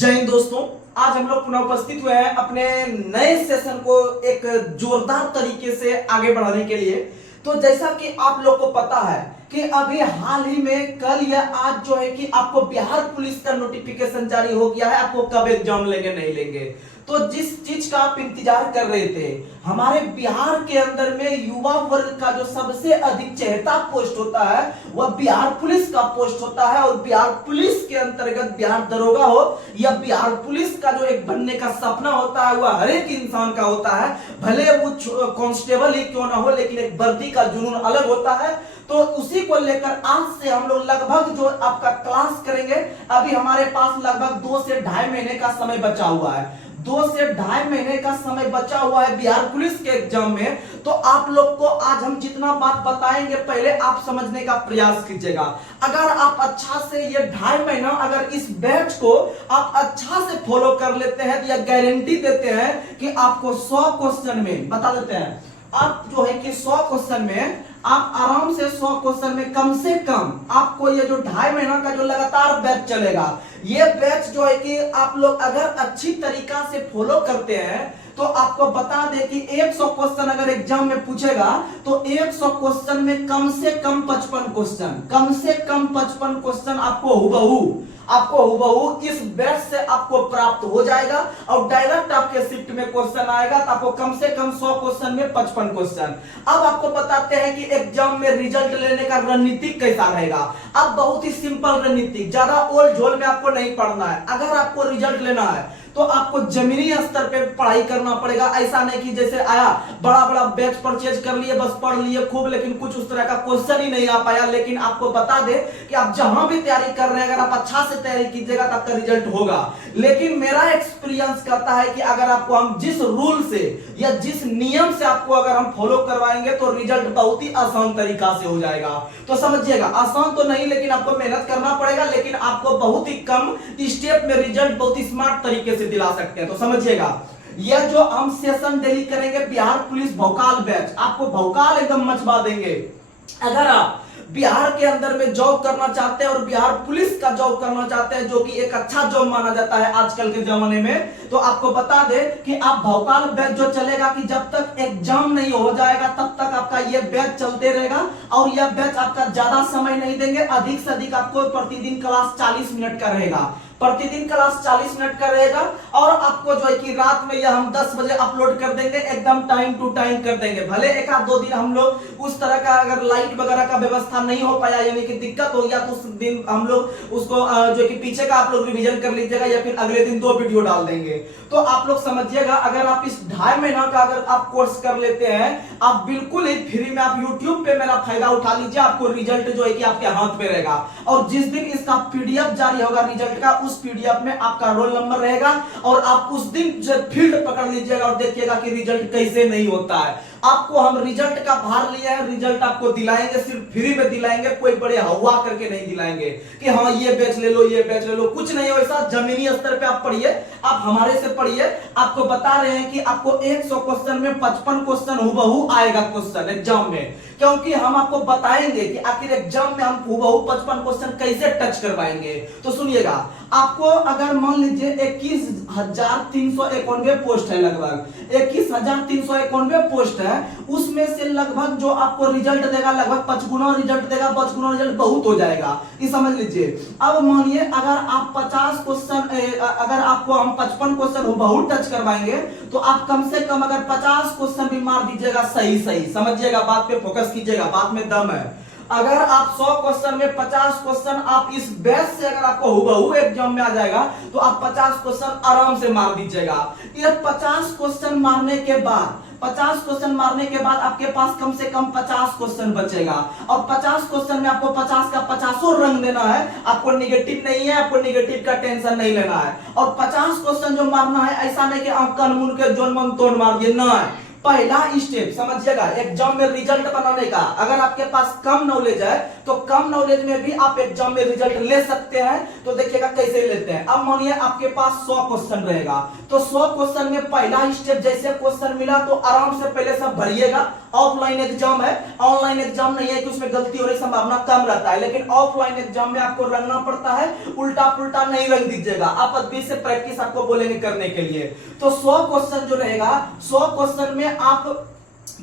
जय हिंद दोस्तों। आज हम लोग पुनः उपस्थित हुए हैं अपने नए सेशन को एक जोरदार तरीके से आगे बढ़ाने के लिए। तो जैसा कि आप लोग को पता है कि अभी हाल ही में कल या आज जो है कि आपको बिहार पुलिस का नोटिफिकेशन जारी हो गया है, आपको कब एग्जाम लेंगे नहीं लेंगे। तो जिस चीज का आप इंतजार कर रहे थे, हमारे बिहार के अंदर में युवा वर्ग का जो सबसे अधिक चहेता पोस्ट होता है वह बिहार पुलिस का पोस्ट होता है। और बिहार पुलिस के अंतर्गत बिहार दरोगा हो या बिहार पुलिस का जो एक बनने का सपना होता है वह हर एक इंसान का होता है, भले वो कांस्टेबल ही क्यों ना हो, लेकिन एक वर्दी का जुनून अलग होता है। तो उसी को लेकर आज से हम लोग लगभग जो आपका क्लास करेंगे। अभी हमारे पास लगभग 2 से 2.5 महीने का समय बचा हुआ है। 2 से 2.5 महीने का समय बचा हुआ है बिहार पुलिस के एग्जाम में। तो आप लोग को आज हम जितना बात बताएंगे पहले आप समझने का प्रयास कीजिएगा। अगर आप अच्छा से ये 2.5 महीना अगर इस बैच को आप अच्छा से फॉलो कर लेते हैं तो यह गारंटी देते हैं कि आपको 100 क्वेश्चन में बता देते हैं, आप जो है कि 100 क्वेश्चन में आप आराम से 100 क्वेश्चन में कम से कम आपको ये जो 2.5 महीना का जो लगातार बैच चलेगा, ये बैच जो है कि आप लोग अगर अच्छी तरीका से फॉलो करते हैं तो आपको बता दे कि 100 क्वेश्चन अगर एग्जाम में पूछेगा तो 100 क्वेश्चन में कम से कम 55 क्वेश्चन, कम से कम 55 क्वेश्चन आपको हुबहू इस बैच से आपको प्राप्त हो जाएगा। और डायरेक्ट आपके शिफ्ट में क्वेश्चन आएगा तो आपको कम से कम 100 क्वेश्चन में 55 क्वेश्चन। अब आपको बताते हैं कि एग्जाम में रिजल्ट लेने का रणनीति कैसा रहेगा। अब बहुत ही सिंपल रणनीति, ज्यादा ओल झोल में आपको नहीं पढ़ना है। अगर आपको रिजल्ट लेना है तो आपको जमीनी स्तर पे पढ़ाई करना पड़ेगा। ऐसा नहीं कि जैसे आया बड़ा बड़ा बैच परचेज कर लिए, बस पढ़ लिए खूब, लेकिन कुछ उस तरह का क्वेश्चन ही नहीं आ पाया। लेकिन आपको बता दे कि आप जहां भी तैयारी कर रहे हैं अगर आप अच्छा से तैयारी कीजिएगा तो आपका रिजल्ट होगा। लेकिन मेरा एक्सपीरियंस कहता है कि अगर आपको हम जिस रूल से या जिस नियम से आपको अगर हम फॉलो करवाएंगे तो रिजल्ट बहुत ही आसान तरीका से हो जाएगा। तो समझिएगा, आसान तो नहीं लेकिन आपको मेहनत करना पड़ेगा, लेकिन आपको बहुत ही कम स्टेप में रिजल्ट बहुत ही स्मार्ट तरीके से दिला सकते हैं। तो समझिएगा, यह जो हम सेशन डेली करेंगे बिहार पुलिस भौकाल बैच, आपको भौकाल एकदम मचवा देंगे। अगर आप बिहार के अंदर में जॉब करना चाहते हैं और बिहार पुलिस का जॉब करना चाहते हैं जो कि एक अच्छा जॉब माना जाता है आजकल के जमाने में, तो आपको बता दे कि आप भौकाल बैच जो चलेगा कि जब तक एग्जाम नहीं हो जाएगा तब तक आपका यह बैच चलते रहेगा। और यह बैच आपका ज्यादा समय नहीं देंगे, अधिक से अधिक आपको प्रतिदिन क्लास 40 मिनट का रहेगा, प्रतिदिन क्लास 40 मिनट का रहेगा। और आपको जो है कि रात में यह हम 10 बजे अपलोड कर देंगे, एकदम टाइम टू टाइम कर देंगे। भले एक आध 2 दिन हम लोग उस तरह का अगर लाइट वगैरह का व्यवस्था नहीं हो पाया यानी कि दिक्कत हो गया तो उस दिन हम लोग उसको जो कि पीछे का आप लोग रिवीजन कर लीजिएगा या फिर अगले दिन 2 वीडियो डाल देंगे। तो आप लोग समझिएगा, अगर आप इस 2.5 महीना का अगर आप कोर्स कर लेते हैं, आप बिल्कुल ही फ्री में आप YouTube पे मेरा फायदा उठा लीजिए, आपको रिजल्ट जो है कि आपके हाथ में रहेगा। और जिस दिन इसका PDF जारी होगा रिजल्ट का, उस PDF में आपका रोल नंबर रहेगा और आप उस दिन फील्ड पकड़ लीजिएगा और देखिएगा कि रिजल्ट कैसे नहीं होता है। आपको हम रिजल्ट का भार लिया है, रिजल्ट आपको दिलाएंगे, सिर्फ फ्री में दिलाएंगे, कोई बड़े हवा करके नहीं दिलाएंगे कि हाँ ये बैच ले लो ये बैच ले लो, कुछ नहीं हो ऐसा। जमीनी स्तर पे आप पढ़िए, आप हमारे से पढ़िए। आपको बता रहे हैं कि आपको 100 क्वेश्चन में 55 क्वेश्चन हुबहू आएगा क्वेश्चन एग्जाम में, क्योंकि हम आपको बताएंगे कि आखिर एग्जाम में हम हुबहू 55 क्वेश्चन कैसे टच करवाएंगे। तो सुनिएगा, आपको अगर मान लीजिए 21,391 पोस्ट है, लगभग 21,391 पोस्ट है, उसमें से लगभग जो आपको रिजल्ट देगा लगभग 5 गुना रिजल्ट देगा, 5 गुना रिजल्ट बहुत हो जाएगा, ये समझ लीजिए। अब मानिए अगर आप 50 क्वेश्चन, अगर आपको हम 55 क्वेश्चन हुबहू टच करवाएंगे तो आप कम से कम अगर 50 क्वेश्चन भी मार दीजिएगा सही सही, समझिएगा, बात पे फोकस कीजिएगा, बात में दम है। अगर आप 100 क्वेश्चन में 50 क्वेश्चन आप इस बैच से अगर आपको हुबहू एग्जाम में आ जाएगा तो आप 50 क्वेश्चन आराम से मार दीजिएगा। ये 50 क्वेश्चन मारने के बाद आपके पास कम से कम 50 क्वेश्चन बचेगा। और 50 क्वेश्चन में आपको 50 का 50 रंग देना है, आपको निगेटिव नहीं है, आपको निगेटिव का टेंशन नहीं लेना है। और 50 क्वेश्चन जो मारना है ऐसा नहीं कि आप कानून के जोन मन तोड़ मार दिए, ना, पहला स्टेप समझिएगा एग्जाम में रिजल्ट बनाने का। अगर आपके पास कम नॉलेज है तो कम नॉलेज में भी आप एग्जाम में रिजल्ट ले सकते हैं। तो देखिएगा कैसे लेते हैं। अब मानिए आपके पास 100 क्वेश्चन रहेगा, तो 100 क्वेश्चन में पहला स्टेप जैसे क्वेश्चन मिला तो आराम से पहले सब भरिएगा। ऑफलाइन एग्जाम है, ऑनलाइन एग्जाम नहीं है कि उसमें गलती होने की संभावना कम रहता है, लेकिन ऑफलाइन एग्जाम में आपको रंगना पड़ता है, उल्टा पुल्टा नहीं रंग दीजिएगा। आप अभी से प्रैक्टिस आपको बोलेंगे करने के लिए। तो 100 क्वेश्चन जो रहेगा, 100 क्वेश्चन में आप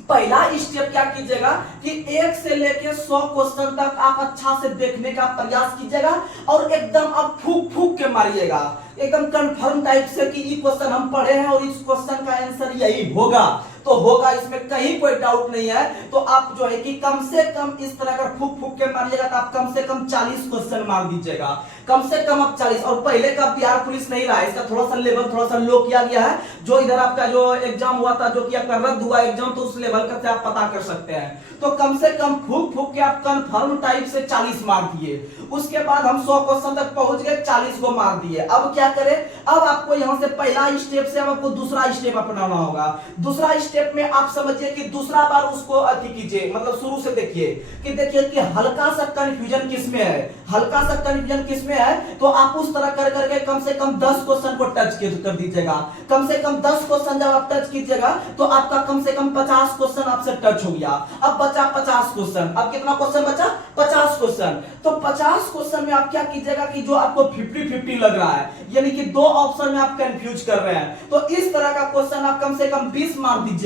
पहला स्टेप क्या कीजिएगा कि 1 से लेके 100 क्वेश्चन तक आप अच्छा से देखने का प्रयास कीजिएगा और एकदम आप फूक फूक के मारिएगा, एकदम कंफर्म टाइप से कि ये क्वेश्चन हम पढ़े हैं और इस क्वेश्चन का आंसर यही होगा तो होगा, इसमें कहीं कोई डाउट नहीं है। तो आप जो है कि कम से कम इस तरह का फूक फूक के मारिएगा तो आप कम से कम 40 क्वेश्चन मार दीजिएगा, कम से कम आप 40। और पहले का बिहार पुलिस नहीं रहा, इसका थोड़ा सा लेवल थोड़ा सा लो किया गया है। जो इधर आपका जो एग्जाम हुआ था, जो कि आपका रद्द हुआ एग्जाम, तो उस लेवल का से आप पता कर सकते हैं। तो कम से कम फूक फूक के आप कंफर्म टाइप से 40 मार दिए। उसके बाद हम 100 क्वेश्चन तक पहुंच गए, 40 को मार दिए। अब क्या करें, अब आपको यहां से पहला स्टेप से अब आपको दूसरा स्टेप अपनाना होगा। दूसरा स्टेप में आप समझिए कि दूसरा बार उसको अति कीजिए, मतलब शुरू से देखिए कि हल्का सा कंफ्यूजन किसमें है, हल्का सा कंफ्यूजन किसमें है। तो आप उस तरह कर करके कम से कम 10 क्वेश्चन को टच कर दीजिएगा। कम से कम 10 क्वेश्चन जब आप टच कीजिएगा तो आपका कम से कम 50 क्वेश्चन आपसे टच हो गया। अब बचा 50 क्वेश्चन। अब कितना क्वेश्चन बचा? 50 क्वेश्चन। तो 50 क्वेश्चन में आप क्या कीजिएगा कि जो आपको 50-50 लग रहा है, यानी कि दो ऑप्शन में आप कंफ्यूज कर रहे हैं, तो इस तरह का क्वेश्चन आप कम से कम 20 मार दीजिएगा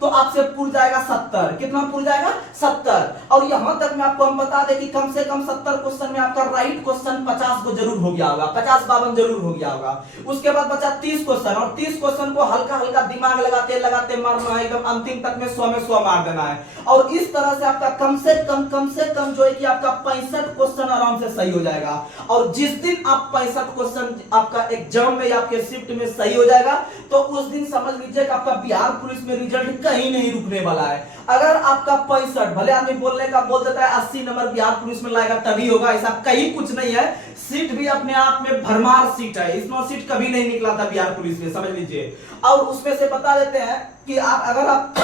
तो आपसे पूछ जाएगा 70। कितना पूछ जाएगा? 70। और यहां तक में आपको हम बता दें कि कम से कम 70 क्वेश्चन में आपका राइट क्वेश्चन 50 को जरूर हो गया होगा, 50-52 जरूर हो गया होगा। उसके बाद बचा 30 क्वेश्चन, और 30 क्वेश्चन को हल्का हल्का दिमाग लगाते लगाते मारना है, एकदम अंतिम तक में 100 में 100 मार देना है। और इस तरह से आपका कम से कम जो है कि आपका 65 क्वेश्चन आराम से सही हो जाएगा। और जिस दिन आप 65 क्वेश्चन आपका एग्जाम में या आपके शिफ्ट में सही हो जाएगा तो उस दिन समझ लीजिए कि आपका बिहार पुलिस में रिजल्ट कहीं नहीं रुकने वाला है। अगर आपका 65, भले आदमी बोलने का बोल देता है 80 नंबर बिहार पुलिस में लाएगा तभी होगा, ऐसा कहीं कुछ नहीं है। सीट भी अपने आप में भरमार सीट है, इसमें सीट कभी नहीं निकला था बिहार पुलिस में, समझ लीजिए। और उसमें से बता देते हैं कि अगर आप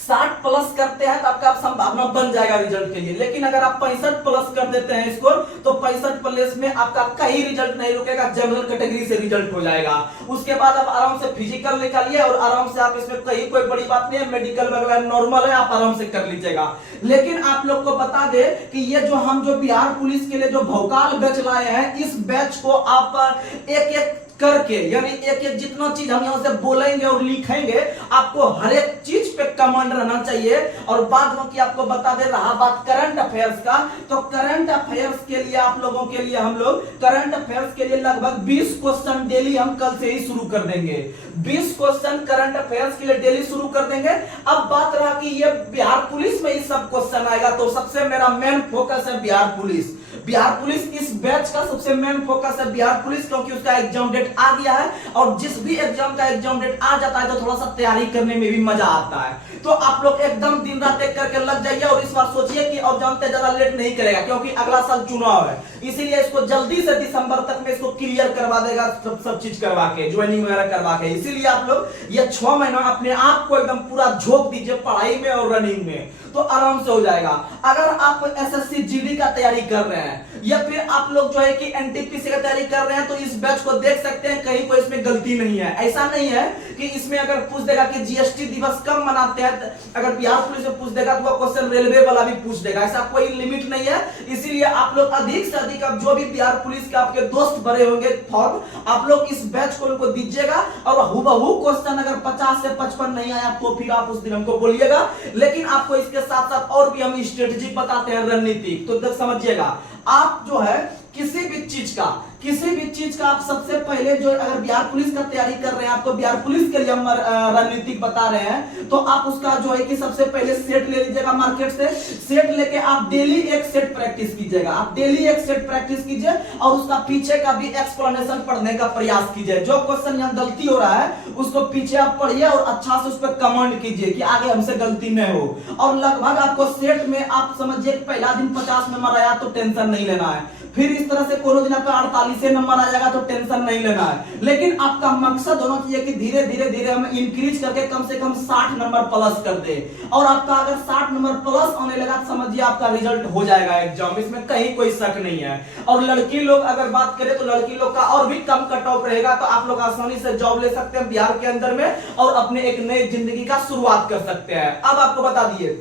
60 प्लस करते हैं तो आपका संभावना बन जाएगा रिजल्ट के लिए। लेकिन अगर आप 65 प्लस कर देते हैं स्कोर तो 65 प्लस में आपका कहीं रिजल्ट नहीं रुकेगा, जनरल कैटेगरी से रिजल्ट हो जाएगा। उसके बाद आप आराम से फिजिकल निकालिए और आराम से आप इसमें कहीं कोई बड़ी बात नहीं है, मेडिकल वगैरह नॉर्मल है, आप आराम से कर लीजिएगा। लेकिन आप लोग को बता दे कि ये जो हम जो बिहार पुलिस के लिए जो भौकाल बैच लाए हैं, इस बैच को आप एक एक करके, यानी एक एक जितना चीज हम यहां से बोलेंगे और लिखेंगे, आपको हर एक चीज पे कमांड रहना चाहिए। और बाद में कि आपको बता दे, रहा बात करंट अफेयर्स का, तो करंट अफेयर्स के लिए आप लोगों के लिए हम लोग करंट अफेयर्स के लिए लगभग 20 क्वेश्चन डेली हम कल से ही शुरू कर देंगे। 20 क्वेश्चन करंट अफेयर्स के लिए डेली शुरू कर देंगे। अब बात रहा कि ये बिहार पुलिस में ही सब क्वेश्चन आएगा, तो सबसे मेरा मेन फोकस है बिहार पुलिस। बिहार पुलिस इस बैच का सबसे मेन फोकस है बिहार पुलिस, क्योंकि उसका एग्जाम डेट आ गया है और जिस भी एग्जाम का एग्जाम डेट आ जाता है तो थोड़ा सा तैयारी करने में भी मजा आता है। तो आप लोग एकदम दिन रात एक करके लग जाइए और इस बार सोचिए कि और जानते ज्यादा लेट नहीं करेगा, क्योंकि अगला साल चुनाव है, इसीलिए इसको जल्दी से दिसंबर तक में इसको क्लियर करवा देगा, सब चीज करवा के, ज्वाइनिंग वगैरह करवा के। इसीलिए आप लोग ये 6 महीना अपने आप को एकदम पूरा झोंक दीजिए पढ़ाई में और रनिंग में, तो आराम से हो जाएगा। अगर आप एसएससी जीडी का तैयारी कर रहे हैं या फिर आप लोग जो है कि एनटीपीसी का तैयारी कर रहे हैं तो इस बैच को देख सकते हैं, कहीं कोई इसमें गलती नहीं है। ऐसा नहीं है कि इसमें अगर पूछ देगा कि जीएसटी दिवस कब मनाते हैं, अगर बिहार पुलिस से पूछ देगा तो वो क्वेश्चन रेलवे वाला भी पूछ देगा, ऐसा कोई लिमिट नहीं है। इसीलिए आप लोग अधिक से अधिक, अब जो भी बिहार पुलिस के आपके दोस्त भरे होंगे फॉर्म, आप लोग इस बैच को उनको दीजिएगा और हुबहू क्वेश्चन अगर 50 से 55 नहीं आया तो फिर आप उस दिन हमको बोलिएगा। लेकिन आपको इसके साथ साथ और भी हम स्ट्रेटेजी बताते हैं, रणनीति, तो समझिएगा। आप जो है किसी भी चीज का आप सबसे पहले जो, अगर बिहार पुलिस का तैयारी कर रहे हैं, आपको बिहार पुलिस के लिए हम रणनीतिक बता रहे हैं, तो आप उसका जो है कि सबसे पहले सेट ले लीजिएगा मार्केट से। सेट लेके आप डेली एक सेट प्रैक्टिस कीजिएगा, आप डेली एक सेट प्रैक्टिस कीजिए और उसका पीछे का भी एक्सप्लेनेशन पढ़ने का प्रयास कीजिए। जो क्वेश्चन यहाँ गलती हो रहा है उसको पीछे आप पढ़िए और अच्छा से उस पर कमेंट कीजिए कि आगे हमसे गलती न हो। और लगभग आपको सेट में आप समझिए पहला दिन 50 नंबर आया तो टेंशन नहीं लेना है, फिर इस तरह से कोनो दिन आपका 48 नंबर आ जाएगा तो टेंशन नहीं लेना है, लेकिन आपका मकसद होना चाहिए कि धीरे धीरे धीरे हम इंक्रीज करके कम से कम 60 नंबर प्लस कर दे। और आपका अगर 60 नंबर प्लस आने लगा तो समझिए आपका रिजल्ट हो जाएगा एग्जाम, इसमें कहीं कोई शक नहीं है। और लड़की लोग अगर बात करें तो लड़की लोग का और भी कम कट ऑफ रहेगा, तो आप लोग आसानी से जॉब ले सकते हैं बिहार के अंदर में और अपने एक नई जिंदगी का शुरुआत कर सकते हैं। अब आपको बता दिए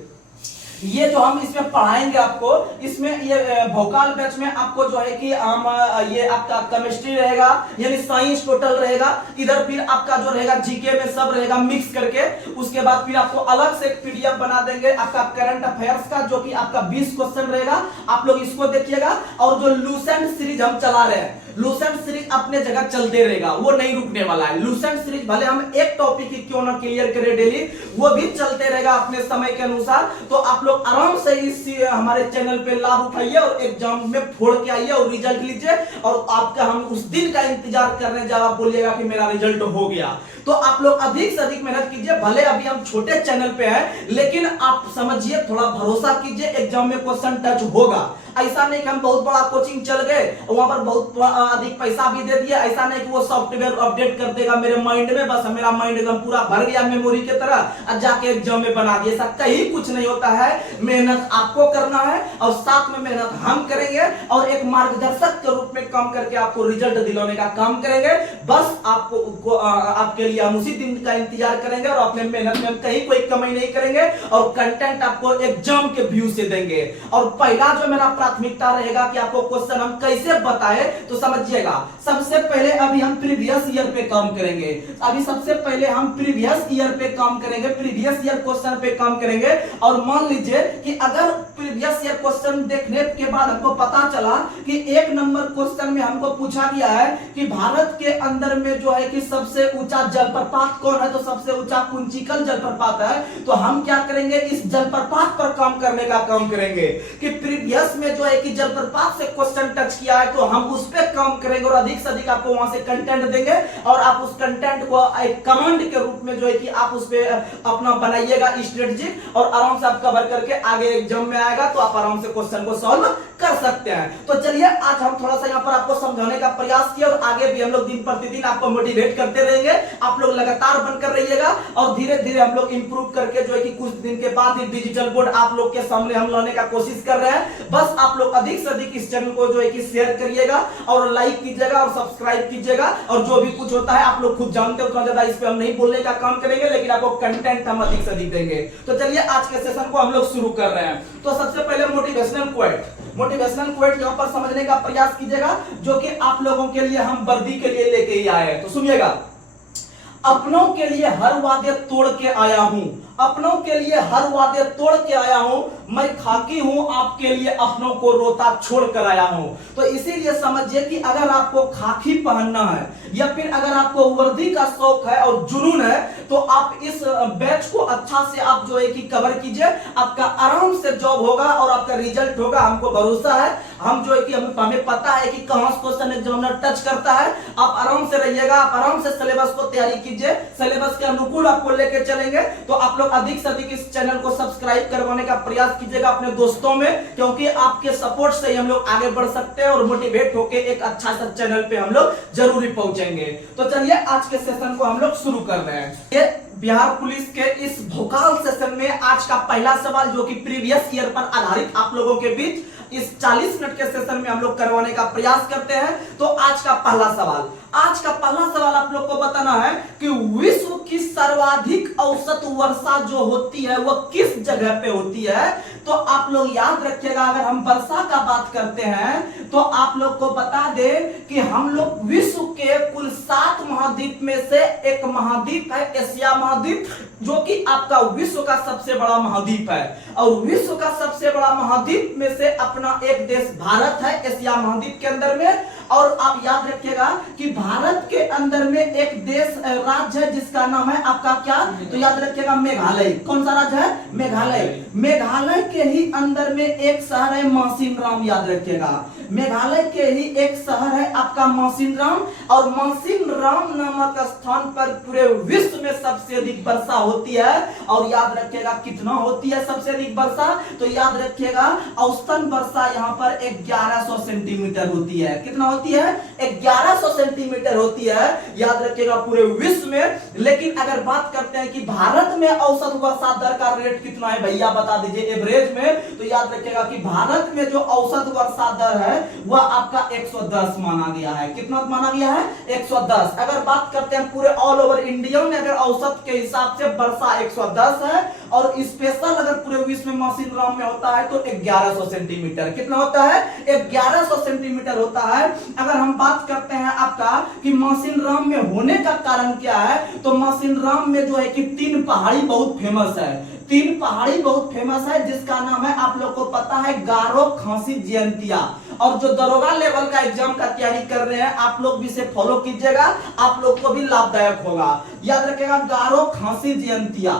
ये जो हम इसमें पढ़ाएंगे आपको, इसमें ये भोकाल बैच में आपको जो है कि ये आपका केमिस्ट्री रहेगा यानी साइंस टोटल रहेगा, इधर फिर आपका जो रहेगा जीके में सब रहेगा मिक्स करके। उसके बाद फिर आपको अलग से एक पीडीएफ बना देंगे आपका करंट अफेयर्स का, जो कि आपका 20 क्वेश्चन रहेगा, आप लोग इसको देखिएगा। और जो लूसेंट सीरीज हम चला रहे हैं, लूसेंट सीरीज अपने जगह चलते रहेगा, वो नहीं रुकने वाला है। लूसेंट सीरीज भले हम एक टॉपिक ही क्यों ना क्लियर करें डेली, वो भी चलते रहेगा अपने समय के अनुसार। तो आप लोग आराम से इस हमारे चैनल पे लाभ उठाइए और एग्जाम में फोड़ के आइए और रिजल्ट लीजिए। और आपका हम उस दिन का इंतजार कर रहे हैं जब आप बोलिएगा कि मेरा रिजल्ट हो गया। तो आप लोग अधिक से अधिक मेहनत कीजिए, भले अभी हम छोटे चैनल पे हैं, लेकिन आप समझिए, थोड़ा भरोसा कीजिए, एग्जाम में क्वेश्चन टच होगा। ऐसा नहीं कि हम बहुत बड़ा कोचिंग चल गए, वहां पर बहुत अधिक पैसा भी दे दिया, ऐसा नहीं कि वो सॉफ्टवेयर अपडेट कर देगा मेरे माइंड में, बस मेरा माइंड एकदम पूरा भर गया मेमोरी की तरह और जाके एग्जाम में बना दिया। ऐसा कहीं कुछ नहीं होता है। मेहनत आपको करना है और साथ में मेहनत हम करेंगे और एक मार्गदर्शक के रूप में काम करके आपको रिजल्ट दिलाने का काम करेंगे। बस आपको आपके लिए हम उसी दिन का इंतजार करेंगे और अपने मेहनत में हम कहीं कोई कमी नहीं करेंगे और कंटेंट आपको एग्जाम के व्यू से देंगे। और पहला जो मेरा प्राथमिकता रहेगा कि आपको क्वेश्चन हम कैसे बताएं, तो समझिएगा, सबसे पहले अभी हम प्रीवियस ईयर पे काम करेंगे। अभी सबसे पहले हम प्रीवियस ईयर पे काम करेंगे, प्रीवियस ईयर क्वेश्चन पे काम करेंगे। और मान लीजिए कि अगर प्रीवियस ईयर क्वेश्चन देखने के बाद हमको पता चला कि 1 नंबर क्वेश्चन में हमको पूछा गया है कि भारत के अंदर में जो है कि सबसे ऊंचा जलप्रपात कौन है, तो सबसे ऊंचा कुंचिकल जलप्रपात है। तो हम क्या करेंगे, इस जलप्रपात पर काम करने का काम करेंगे कि प्रीवियस में जो है कि जलप्रपात से क्वेश्चन टच किया है तो हम उस पर काम करेंगे और अधिक से अधिक आपको वहां से कंटेंट देंगे। और आप उस कंटेंट को एक कमांड के रूप में जो है कि आप उस पे अपना बनाइएगा स्ट्रेटजी और आराम से आप कवर करके आगे एग्जाम में आएगा तो आप आराम से क्वेश्चन को सॉल्व कर सकते हैं। तो चलिए आज हम थोड़ा सा यहाँ पर आपको समझाने का प्रयास किया और आगे भी हम लोग दिन प्रतिदिन आपको मोटिवेट करते रहेंगे। आप लोग लगातार बनकर रहिएगा और धीरे धीरे हम लोग इंप्रूव करके जो है कि कुछ दिन के बाद ही डिजिटल बोर्ड आप लोग के सामने हम लाने का कोशिश कर रहे हैं। बस आप लोग अधिक से अधिक इस चैनल को जो है कि शेयर करिएगा और लाइक कीजिएगा और सब्सक्राइब कीजिएगा। और जो भी कुछ होता है आप लोग खुद जानते हो, उतना ज्यादा इस पे हम नहीं बोलने का काम करेंगे, लेकिन आपको कंटेंट हम अधिक से अधिक देंगे। तो चलिए आज के सेशन को हम लोग शुरू कर रहे हैं। तो सबसे पहले मोटिवेशनल क्वेट यहाँ पर समझने का प्रयास कीजिएगा, जो कि आप लोगों के लिए हम वर्दी के लिए लेके ही आए हैं। तो सुनिएगा, अपनों के लिए हर वादे तोड़ के आया हूं, अपनों के लिए हर वादे तोड़ के आया हूं, मैं खाकी हूं आपके लिए अपनों को रोता छोड़ कर आया हूं। तो इसीलिए समझिए कि अगर आपको खाकी पहनना है या फिर अगर आपको वर्दी का शौक है और जुनून है तो आप इस बैच को अच्छा से आप जो है कि कवर कीजिए, आपका आराम से जॉब होगा और आपका रिजल्ट होगा। हमको भरोसा है, हम जो है कि हमें पता है कि कहां क्वेश्चन एग्जामिनर टच करता है। आप आराम से रहिएगा, आप आराम से सिलेबस को तैयारी कीजिए, सिलेबस के अनुकूल आपको लेके चलेंगे। तो आप लोग अधिक से अधिक इस चैनल को सब्सक्राइब करवाने का प्रयास कीजिएगा अपने दोस्तों में, क्योंकि आपके सपोर्ट से ही हम लोग आगे बढ़ सकते हैं और मोटिवेट होकर एक अच्छा सा चैनल पे हम लोग जरूरी पहुंचेंगे। तो चलिए आज के सेशन को हम लोग शुरू कर रहे हैं। ये बिहार पुलिस के इस भोकाल सेशन में आज का पहला सवाल, जो कि प्रीवियस ईयर पर आधारित आप लोगों के बीच इस 40 मिनट के सेशन में हम लोग करवाने का प्रयास करते हैं। तो आज का पहला सवाल आप लोग को बताना है कि विश्व की सर्वाधिक औसत वर्षा जो होती है वह किस जगह पे होती है। तो आप लोग याद रखिएगा, अगर हम वर्षा का बात करते हैं तो आप लोग को बता दें कि हम लोग विश्व के कुल 7 महाद्वीप में से एक महाद्वीप है एशिया महाद्वीप, जो कि आपका विश्व का सबसे बड़ा महाद्वीप है। और विश्व का सबसे बड़ा महाद्वीप में से अपना एक देश भारत है एशिया महाद्वीप के अंदर में। और आप याद रखिएगा कि भारत के अंदर में एक देश राज्य है जिसका नाम है आपका क्या, तो याद रखिएगा मेघालय। कौन सा राज्य है? मेघालय। मेघालय के ही अंदर में एक शहर है मासिनराम, याद रखिएगा। मेघालय के ही एक शहर है आपका मासिनराम, और मासिनराम नामक स्थान पर पूरे विश्व में सबसे अधिक वर्षा होती है, और याद रखिएगा कितना होती है सबसे अधिक वर्षा, तो याद रखिएगा औसतन वर्षा यहाँ पर 1100 सेंटीमीटर होती है। कितना होती है? 1100 सेंटीमीटर होती है, याद रखिएगा पूरे विश्व में। लेकिन अगर बात करते हैं कि भारत में औसत वर्षा दर का रेट कितना है, भैया बता दीजिए एवरेज में, तो याद रखिएगा कि भारत में जो औसत वर्षा दर है वह आपका 110 माना गया है। कितना माना गया है? 110। अगर बात करते हैं पूरे ऑल ओवर इंडिया में अगर औसत के हिसाब से वर्षा 110 है, और स्पेशल अगर पूरे विश्व में मासिनराम में होता है तो 1100 सेंटीमीटर। कितना होता है? 1100 सेंटीमीटर होता है। अगर हम बात करते हैं आपका कि मासिनराम में होने का कारण क्या है, तो मासिनराम में जो है कि 3 पहाड़ी बहुत फेमस है। 3 पहाड़ी बहुत फेमस है जिसका नाम है, आप लोग को पता है, गारो, खासी, जयंतिया। और जो दरोगा लेवल का एग्जाम का तैयारी कर रहे हैं आप लोग भी इसे फॉलो कीजिएगा, आप लोग को भी लाभदायक होगा। याद रखिएगा गारो, खासी, जयंतिया,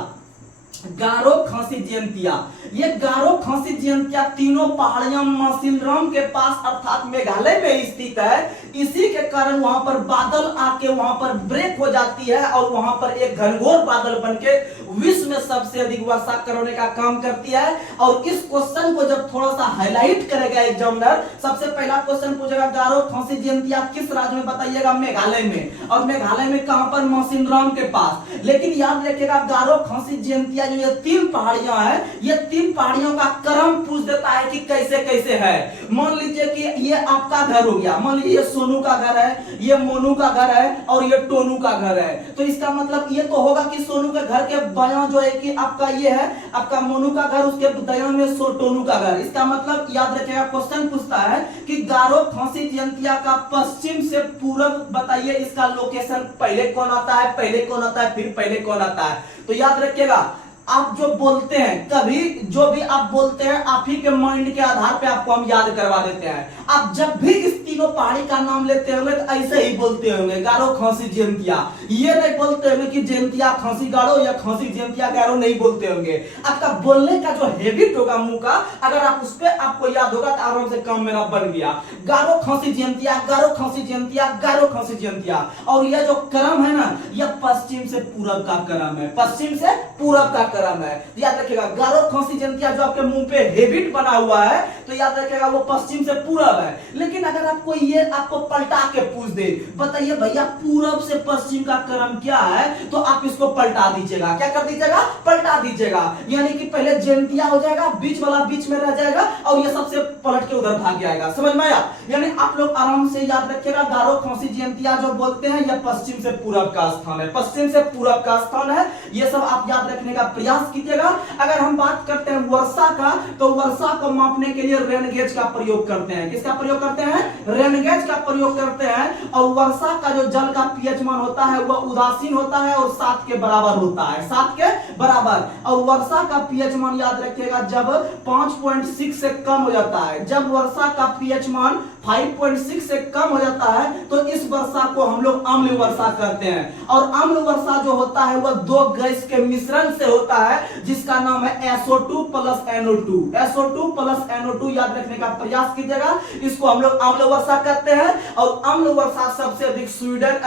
गारो, खासी, जयंतिया। ये गारो, खासी, जयंतिया तीनों पहाड़ियां मासिनराम के पास अर्थात मेघालय में स्थित है। इसी के कारण वहां पर बादल आके वहां पर ब्रेक हो जाती है और वहां पर एक घनघोर बादल बनके विश्व में सबसे अधिक वर्षा करने का काम करती है। और इस क्वेश्चन को जब थोड़ा सा हाईलाइट करेगा एग्जामिनर, सबसे पहला क्वेश्चन पूछेगा गारो, खासी, जयंतिया किस राज्य में, बताइएगा मेघालय में। और मेघालय में कहां पर? मासिनराम के पास। लेकिन याद रखिएगा गारो, खासी, जयंतिया जो ये 3 पहाड़ियां हैं, ये 3 पहाड़ियों का क्रम पूछ देता है कि कैसे कैसे है। मान लीजिए कि ये आपका घर हो गया, मान लीजिए ये सोनू का घर है, ये मोनू का घर है और ये टोनू का घर है। तो इसका मतलब ये तो होगा कि सोनू के घर के बायां जो है कि आपका ये है आपका मोनू का घर, उसके दायां में टोनू का घर। इसका मतलब याद रखिएगा क्वेश्चन पूछता है कि गारो, खासी, जयंतिया का पश्चिम से पूरब बताइए इसका लोकेशन पहले कौन आता है, पहले कौन आता है, फिर पहले कौन आता है। तो याद रखिएगा आप जो बोलते हैं, कभी जो भी आप बोलते हैं आप ही के माइंड के आधार पे आपको हम याद करवा देते हैं। आप जब भी इस तीनों पहाड़ी का नाम लेते होंगे तो ऐसे ही बोलते होंगे, गारो, खासी, जयंतिया। ये नहीं बोलते होंगे कि जयंतिया खासी गारो या खासी जयंतिया गारो, नहीं बोलते होंगे। आपका बोलने का जो हैबिट होगा मुंह का, अगर आप उस पर आपको याद होगा तो आराम से काम मेरा बन गया। गारो, खासी, जयंतिया, गारो, खासी, जयंतिया, गारो, खासी, जयंतिया। और यह जो क्रम है ना, यह पश्चिम से पूरब का क्रम है, पश्चिम से पूरब का क्रम है। याद रखिएगा गारो, खासी, जयंतिया जो आपके मुंह पे हैबिट बना हुआ है, तो याद रखिएगा वो पश्चिम से पूरब है। लेकिन अगर आपको ये आपको पलटा के पूछ दे, बताइए भैया पूरब से पश्चिम का क्रम क्या है, तो आप इसको पलटा दीजिएगा। क्या कर दीजिएगा? पलटा दीजिएगा। यानी कि पहले जयंतिया हो जाएगा, बीच वाला बीच में रह जाएगा और ये सबसे पलट के उधर भाग जाएगा। समझ में आया? यानी आप लोग आराम से याद रखिएगा गारो, खासी, जयंतिया जो बोलते हैं यह पश्चिम से पूरब का स्थान है, पश्चिम से पूरब का स्थान है। ये सब आप याद रखने का प्रयास कीजिएगा। अगर हम बात करते हैं वर्षा का, तो वर्षा को मापने के लिए रेन गेज का प्रयोग करते हैं। किसका प्रयोग करते हैं? रेन गेज का प्रयोग करते हैं। और वर्षा का जो जल का पीएच मान होता है वह उदासीन होता है और 7 के बराबर होता है, 7 के बराबर। और वर्षा का पीएच मान याद रखिएगा जब 5.6 से कम हो जाता है, जब वर्षा का पीएच मान 5.6 से कम हो जाता है तो इस वर्षा को हम लोग अम्ल वर्षा कहते हैं। और अम्ल वर्षा जो होता है वह 2 गैस के मिश्रण से होता है जिसका नाम है SO2 plus NO2। SO2 plus NO2 याद रखने का प्रयास कीजिएगा, इसको हम लोग अम्ल वर्षा कहते हैं। और अम्ल वर्षा सबसे अधिक स्वीडन,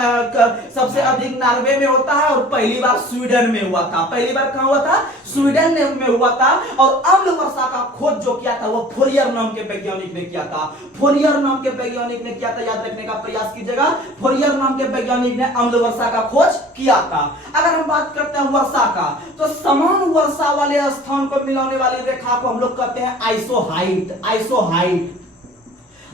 सबसे अधिक नॉर्वे में होता है और पहली बार स्वीडन में हुआ था। पहली बार कहां हुआ था? स्वीडन में हुआ था। और अम्ल वर्षा का खोज जो किया था वो फोरियर नाम के वैज्ञानिक ने किया था। फोरियर नाम के वैज्ञानिक ने किया था, याद रखने का प्रयास कीजिएगा। फोरियर नाम के वैज्ञानिक ने अम्ल वर्षा का खोज किया था। अगर हम बात करते हैं वर्षा का, तो समान वर्षा वाले स्थान को मिलाने वाली रेखा को हम लोग कहते हैं आइसोहाइट। Isohyet,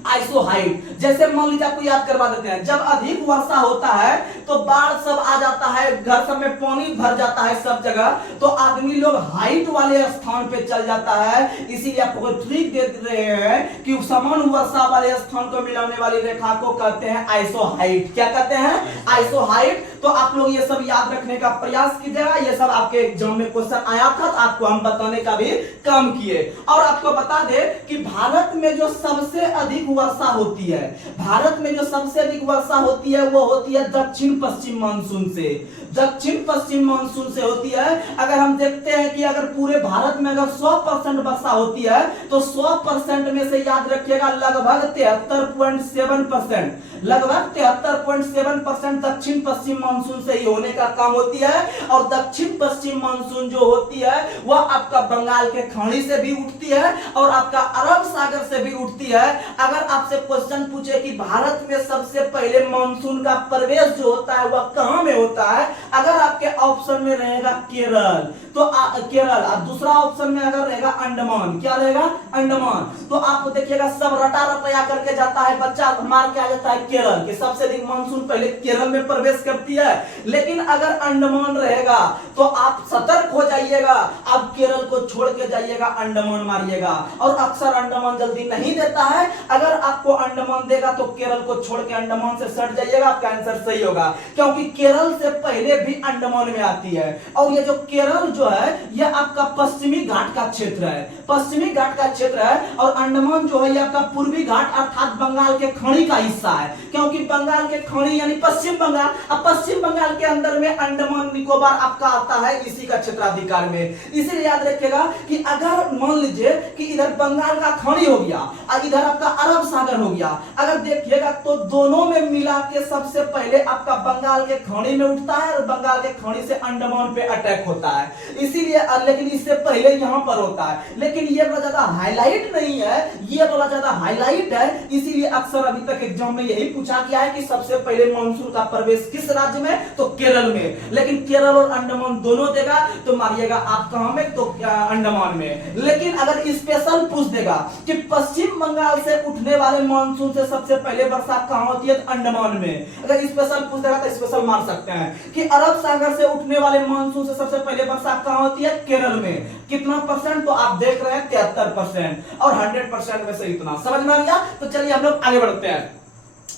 isohyet. जैसे मान लीजिए आपको याद करवा देते हैं, जब अधिक वर्षा होता है तो बाढ़ सब आ जाता है, घर सब में पानी भर जाता है सब जगह, तो आदमी लोग हाइट वाले स्थान पे चल जाता है। इसीलिए आपको ट्रिक दे रहे हैं कि समान वर्षा वाले स्थान को मिलाने वाली रेखा को कहते हैं आइसोहाइट। क्या कहते हैं? आइसोहाइट। तो आप लोग ये सब याद रखने का प्रयास कीजिएगा, ये सब आपके एग्जाम में क्वेश्चन आया था, तो आपको हम बताने का भी काम किए। और आपको बता दे कि भारत में जो सबसे अधिक वर्षा होती है। भारत में जो सबसे अधिक वर्षा होती है वो होती है दक्षिण पश्चिम मानसून से, दक्षिण पश्चिम मानसून से होती है। अगर हम देखते हैं कि अगर पूरे भारत में अगर 100% वर्षा होती है तो 100% में से याद रखिएगा लगभग 73.7%, लगभग 73.7% दक्षिण पश्चिम मानसून से ही होने का काम होती है। और दक्षिण पश्चिम मानसून जो होती है वह आपका बंगाल के खाड़ी से भी उठती है और आपका अरब सागर से भी उठती है। अगर आपसे क्वेश्चन पूछे कि भारत में सबसे पहले मानसून का प्रवेश जो होता है वह कहां में होता है, अगर आपके ऑप्शन में रहेगा केरल तो केरल, और दूसरा ऑप्शन में अगर रहेगा अंडमान, क्या रहेगा अंडमान, तो आप देखिएगा सब रटा रटाया करके जाता है, बच्चा मार के आ जाता है केरल कि सबसे अधिक मानसून पहले केरल में प्रवेश करती है। लेकिन अगर अंडमान रहेगा तो आप सतर्क हो जाइएगा, आप केरल को छोड़ के जाइएगा, अंडमान मारिएगा। और अक्सर अंडमान जल्दी नहीं देता है, अगर आपको अंडमान देगा तो केरल को छोड़ के अंडमान से सट जाइएगा, आपका आंसर सही होगा, क्योंकि केरल से पहले भी अंडमान में आती है। और ये जो केरल जो है यह आपका पश्चिमी घाट का क्षेत्र है, पश्चिमी घाट का क्षेत्र है। और अंडमान जो है यह आपका पूर्वी घाट अर्थात बंगाल के खाड़ी का हिस्सा है, क्योंकि बंगाल के खाड़ी यानी पश्चिम बंगाल, अब पश्चिम बंगाल के अंदर में अंडमान निकोबार आपका आता है इसी का क्षेत्राधिकार में। इसीलिए याद रखिएगा कि अगर मान लीजिए कि इधर बंगाल का खाड़ी हो गया और इधर आपका अरब सागर हो गया, अगर देखिएगा तो दोनों में मिला के सबसे पहले आपका बंगाल के खाड़ी में उठता है और बंगाल के खाड़ी से अंडमान पे अटैक होता है, इसीलिए। लेकिन इससे पहले यहां पर होता है, लेकिन ये बड़ा ज्यादा हाईलाइट नहीं है, ये बड़ा ज्यादा हाईलाइट है, इसीलिए अक्सर अभी तक एग्जाम में यही पूछा गया है कि सबसे पहले मानसून का प्रवेश किस राज्य में, तो केरल में। लेकिन केरल और अंडमान दोनों देगा तो मारिएगा आप कहां में, तो अंडमान में। लेकिन अगर स्पेशल पूछ देगा कि पश्चिम बंगाल से उठने वाले मानसून से सबसे पहले वर्षा कहां होती है, तो अंडमान में। अगर स्पेशल पूछ देगा तो स्पेशल मार सकते हैं कि अरब सागर से उठने वाले मानसून से सबसे पहले वर्षा कहां होती है, केरल में। कितना परसेंट, तो आप देख रहे हैं 73%, और 100% में से इतना समझ में आ गया। तो चलिए हम लोग आगे बढ़ते हैं।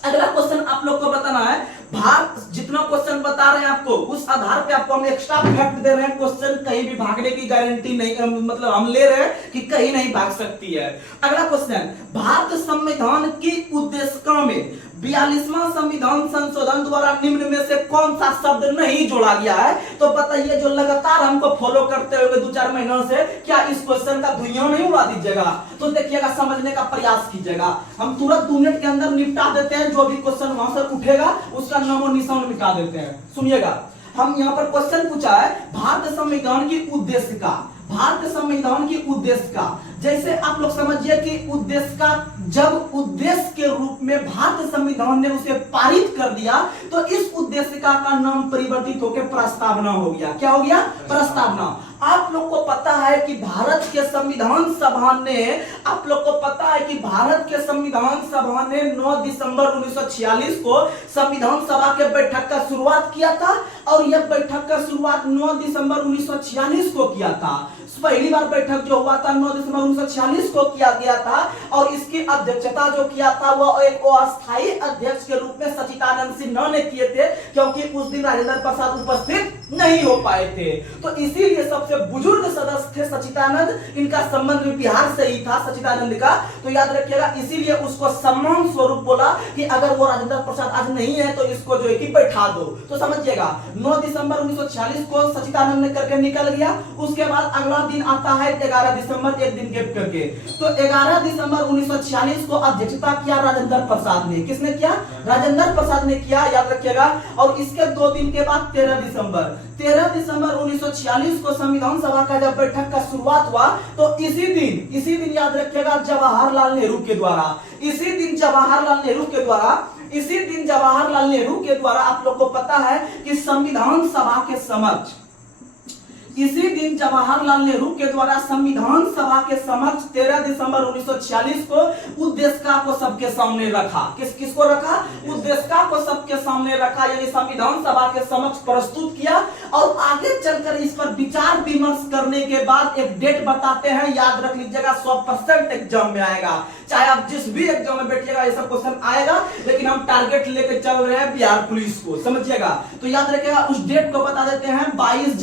अगला क्वेश्चन आप लोग को बताना है, भारत जितना क्वेश्चन बता रहे हैं आपको उस आधार पे आपको हम एक्स्ट्रा फैक्ट दे रहे हैं, क्वेश्चन कहीं भी भागने की गारंटी नहीं, मतलब हम ले रहे हैं कि कहीं नहीं भाग सकती है। अगला क्वेश्चन, भारत संविधान की उद्देशिका में 42वां संविधान संशोधन द्वारा निम्न में से कौन सा शब्द नहीं जोड़ा गया है, तो बताइए। जो लगातार हमको फॉलो करते हुए 2-4 महीनों से, क्या इस क्वेश्चन का धुइयां नहीं उड़ा दीजिएगा, तो देखिएगा समझने का प्रयास कीजिएगा। हम तुरंत 2 मिनट के अंदर निपटा देते हैं, जो भी क्वेश्चन वहां से उठेगा उसका नामो निशान मिटा देते हैं। सुनिएगा, हम यहाँ पर क्वेश्चन पूछा है भारत संविधान की उद्देशिका, भारत संविधान की उद्देशिका। जैसे आप लोग समझिए कि उद्देशिका, जब उद्देश्य के रूप में भारत संविधान ने उसे पारित कर दिया तो इस उद्देशिका का नाम परिवर्तित होकर प्रस्तावना हो गया। क्या हो गया, प्रस्तावना। आप लोग को पता है कि भारत के संविधान सभा ने, आप लोग को पता है कि भारत के संविधान सभा ने 9 दिसंबर 1946 को संविधान सभा के बैठक का शुरुआत किया था, और यह बैठक का शुरुआत 9 दिसंबर 1946 को किया था। पहली बार बैठक जो हुआ था 9 दिसंबर 1946 को किया गया था, और इसकी अध्यक्षता जो किया था वह एक अस्थायी अध्यक्ष के रूप में सचिदानंद सिन्हा ने किए थे, क्योंकि उस दिन राजेंद्र प्रसाद उपस्थित नहीं हो पाए थे। तो इसीलिए सबसे बुजुर्ग सदस्य थे सचिदानंद, इनका संबंध भी बिहार से ही था सचिदानंद का। तो याद रखिएगा, इसीलिए उसको सम्मान स्वरूप बोला कि अगर वो राजेंद्र प्रसाद आज नहीं है तो इसको जो है कि बैठा दो। तो समझिएगा 9 दिसंबर 1946 को सचिदानंद ने करके निकल गया। उसके बाद अगला दिन आता है 11 दिसंबर, एक दिन गैप करके। तो 11 दिसंबर 1946 को अध्यक्षता किया राजेंद्र प्रसाद ने। किसने किया, राजेंद्र प्रसाद ने किया, याद रखिएगा। और इसके 2 दिन के बाद 13 दिसंबर 1946 को संविधान सभा का जब बैठक का शुरुआत हुआ, तो इसी दिन याद रखिएगा जवाहरलाल नेहरू के द्वारा, इसी दिन जवाहरलाल नेहरू के द्वारा आप लोग को पता है कि संविधान सभा के समक्ष, इसी दिन जवाहरलाल नेहरू के द्वारा संविधान सभा के समक्ष 13 दिसंबर 1946 को उद्देशिका को सबके सामने रखा। किसको रखा, उद्देशिका को सबके सामने रखा, यानी संविधान सभा के समक्ष प्रस्तुत किया। और आगे चलकर इस पर विचार विमर्श करने के बाद एक डेट बताते हैं, याद रख लीजिएगा, 100% एग्जाम में आएगा। चाहे आप जिस भी एग्जाम में बैठिएगा ये सब क्वेश्चन आएगा, लेकिन हम टारगेट लेके चल रहे हैं बिहार पुलिस को, समझिएगा। तो याद रखिएगा, उस डेट को बता देते हैं 22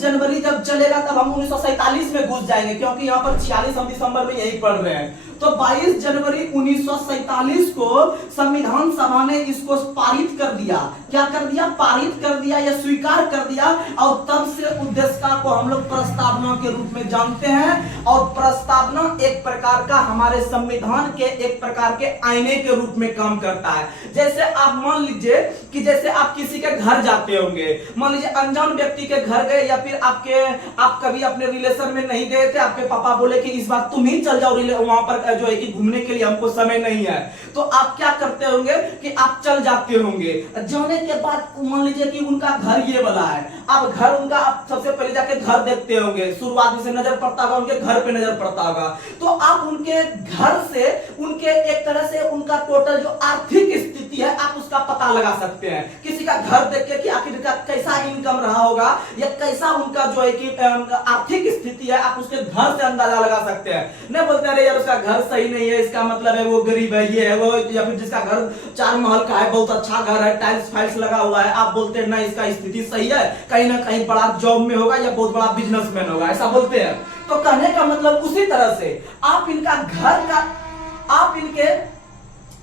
जनवरी जब चलेगा तब हम 1947 में घुस जाएंगे, क्योंकि यहाँ पर 46 हम दिसंबर में यही पढ़ रहे हैं। तो 22 जनवरी 1947 को संविधान सभा ने इसको पारित कर दिया। क्या कर दिया? पारित कर दिया या स्वीकार कर दिया। और तब से उद्देशिका को हम लोग प्रस्तावना के रूप में जानते हैं। और प्रस्तावना एक प्रकार का हमारे संविधान के एक प्रकार के आईने के रूप में काम करता है। जैसे आप मान लीजिए कि जैसे आप किसी के घर जाते होंगे, मान लीजिए अनजान व्यक्ति के घर गए, या फिर आप कभी अपने रिलेशन में नहीं गए थे, आपके पापा बोले कि इस बार तुम ही चल जाओ वहां पर जो है कि घूमने के लिए, हमको समय नहीं है, तो आप क्या करते होंगे कि आप चल जाते होंगे। जाने के बाद मान लीजिए कि उनका घर ये वाला है, आप घर उनका आप सबसे पहले जाके घर देखते होंगे, शुरुआत में से नजर पड़ता होगा, उनके घर पे नजर पड़ता होगा, तो आप उनके घर से उनके एक तरह से उनका टोटल जो आर्थिक स्थिति है आप उसका पता लगा सकते हैं। किसी का घर देख के कि आखिर का कैसा इनकम रहा होगा या कैसा उनका जो है कि आर्थिक स्थिति है, आप उसके घर से अंदाजा लगा सकते हैं। नहीं बोलते अरे यार उसका घर सही नहीं है, इसका मतलब है वो गरीब है, ये है वो, या फिर जिसका घर 4 महल का है, बहुत अच्छा घर है, टाइल्स फाइल्स लगा हुआ है, आप बोलते हैं ना इसका स्थिति सही है, कहीं ना कहीं बड़ा जॉब में होगा या बहुत बड़ा बिजनेसमैन होगा, ऐसा बोलते हैं। तो कहने का मतलब उसी तरह से आप इनका घर का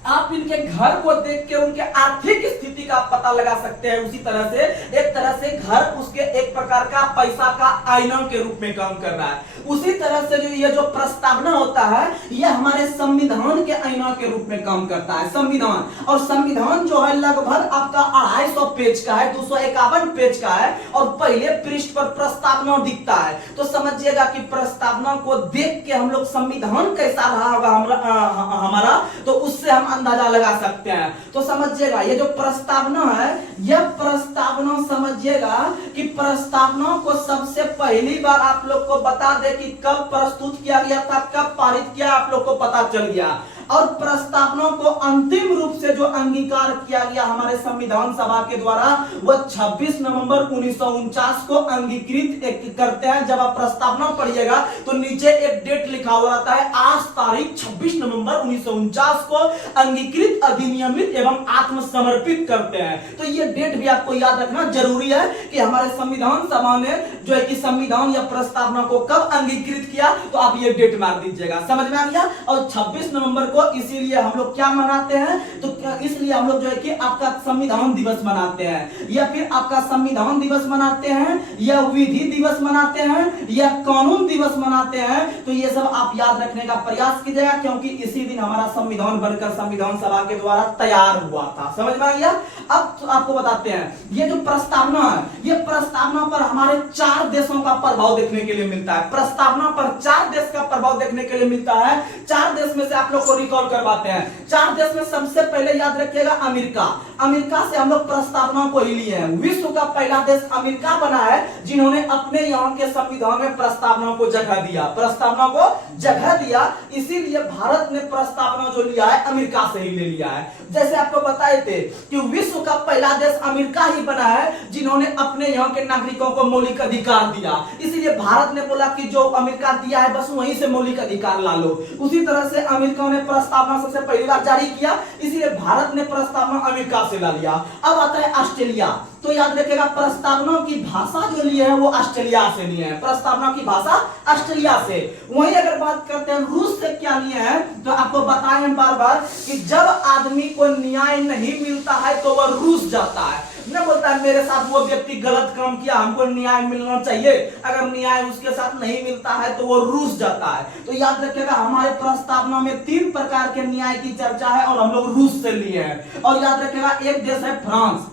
आप इनके घर को देख के उनके आर्थिक स्थिति का पता लगा सकते हैं। उसी तरह से एक तरह से घर उसके एक प्रकार का पैसा का आईना के रूप में काम कर रहा है। उसी तरह से जो ये जो प्रस्तावना होता है यह हमारे संविधान के आईना के रूप में काम करता है। संविधान, और संविधान जो है लगभग आपका 250 पेज का है, 251 पेज का है, और पहले पृष्ठ पर प्रस्तावना दिखता है। तो समझिएगा कि प्रस्तावना को देख के हम लोग संविधान कैसा रहा होगा हमारा, तो उससे हम अंदाजा लगा सकते हैं। तो समझिएगा ये जो प्रस्तावना है, यह प्रस्तावना समझिएगा कि प्रस्तावना को सबसे पहली बार आप लोग को बता दे कि कब प्रस्तुत किया गया था, कब पारित किया, आप लोग को पता चल गया। और प्रस्तावना को अंतिम रूप से जो अंगीकार किया गया हमारे संविधान सभा के द्वारा, वह 26 नवंबर 1949 को अंगीकृत करते हैं। जब आप प्रस्तावना पढ़िएगा तो नीचे एक डेट लिखा हुआ रहता है, आज तारीख 26 नवंबर 1949 को अंगीकृत, अधिनियमित एवं आत्मसमर्पित करते हैं। तो ये डेट भी आपको याद रखना जरूरी है कि हमारे संविधान सभा ने जो है कि संविधान या प्रस्तावना को कब अंगीकृत किया, तो आप ये डेट मार दीजिएगा। समझ में आ गया? और 26 नवंबर को इसीलिए हम लोग क्या मनाते हैं, तो इसलिए हम लोग जो है कि आपका संविधान दिवस मनाते हैं, या फिर आपका संविधान दिवस मनाते हैं, या विधि दिवस मनाते हैं, या कानून दिवस मनाते हैं। तो ये सब आप याद रखने का प्रयास कीजिएगा, क्योंकि इसी दिन हमारा संविधान बनकर संविधान सभा के द्वारा तैयार हुआ था। समझ में आ गया? अब तो आपको बताते हैं ये जो प्रस्तावना है, ये प्रस्तावना पर हमारे 4 देशों का प्रभाव देखने के लिए मिलता है। प्रस्तावना पर 4 देश का प्रभाव देखने के लिए मिलता है। 4 देश में से आप लोग को रिकॉल करवाते हैं। 4 देश में सबसे पहले याद रखिएगा अमेरिका। अमेरिका से हम लोग प्रस्तावना को ही लिए हैं। विश्व का पहला देश अमेरिका बना है जिन्होंने अपने यहाँ के संविधान में प्रस्तावना को जगह दिया, प्रस्तावना को जगह दिया। इसीलिए भारत ने प्रस्तावना जो लिया है अमेरिका से ही ले लिया है। जैसे आपको बताए थे कि विश्व का पहला देश अमेरिका ही बना है जिन्होंने अपने यहाँ के नागरिकों को मौलिक अधिकार दिया। इसीलिए भारत ने बोला कि जो अमेरिका दिया है बस वहीं से मौलिक अधिकार ला लो। उसी तरह से अमेरिका ने प्रस्तावना सबसे पहली बार जारी किया, इसलिए भारत ने प्रस्तावना अमेरिका से ला लिया। अब आता है ऑस्ट्रेलिया। तो याद रखिएगा प्रस्तावना की भाषा जो लिए है वो ऑस्ट्रेलिया से लिए हैं। प्रस्तावना की भाषा ऑस्ट्रेलिया से। वहीं अगर बात करते हैं रूस से क्या लिए हैं, तो आपको बताए हैं बार बार कि जब आदमी को न्याय नहीं मिलता है तो वह रूस जाता है। न बोलता है मेरे साथ वो व्यक्ति गलत काम किया, हमको न्याय मिलना चाहिए। अगर न्याय उसके साथ नहीं मिलता है तो वो रूस जाता है। तो याद रखिएगा हमारे प्रस्तावना में 3 प्रकार के न्याय की चर्चा है और हम लोग रूस से लिए हैं। और याद रखिएगा एक देश है फ्रांस।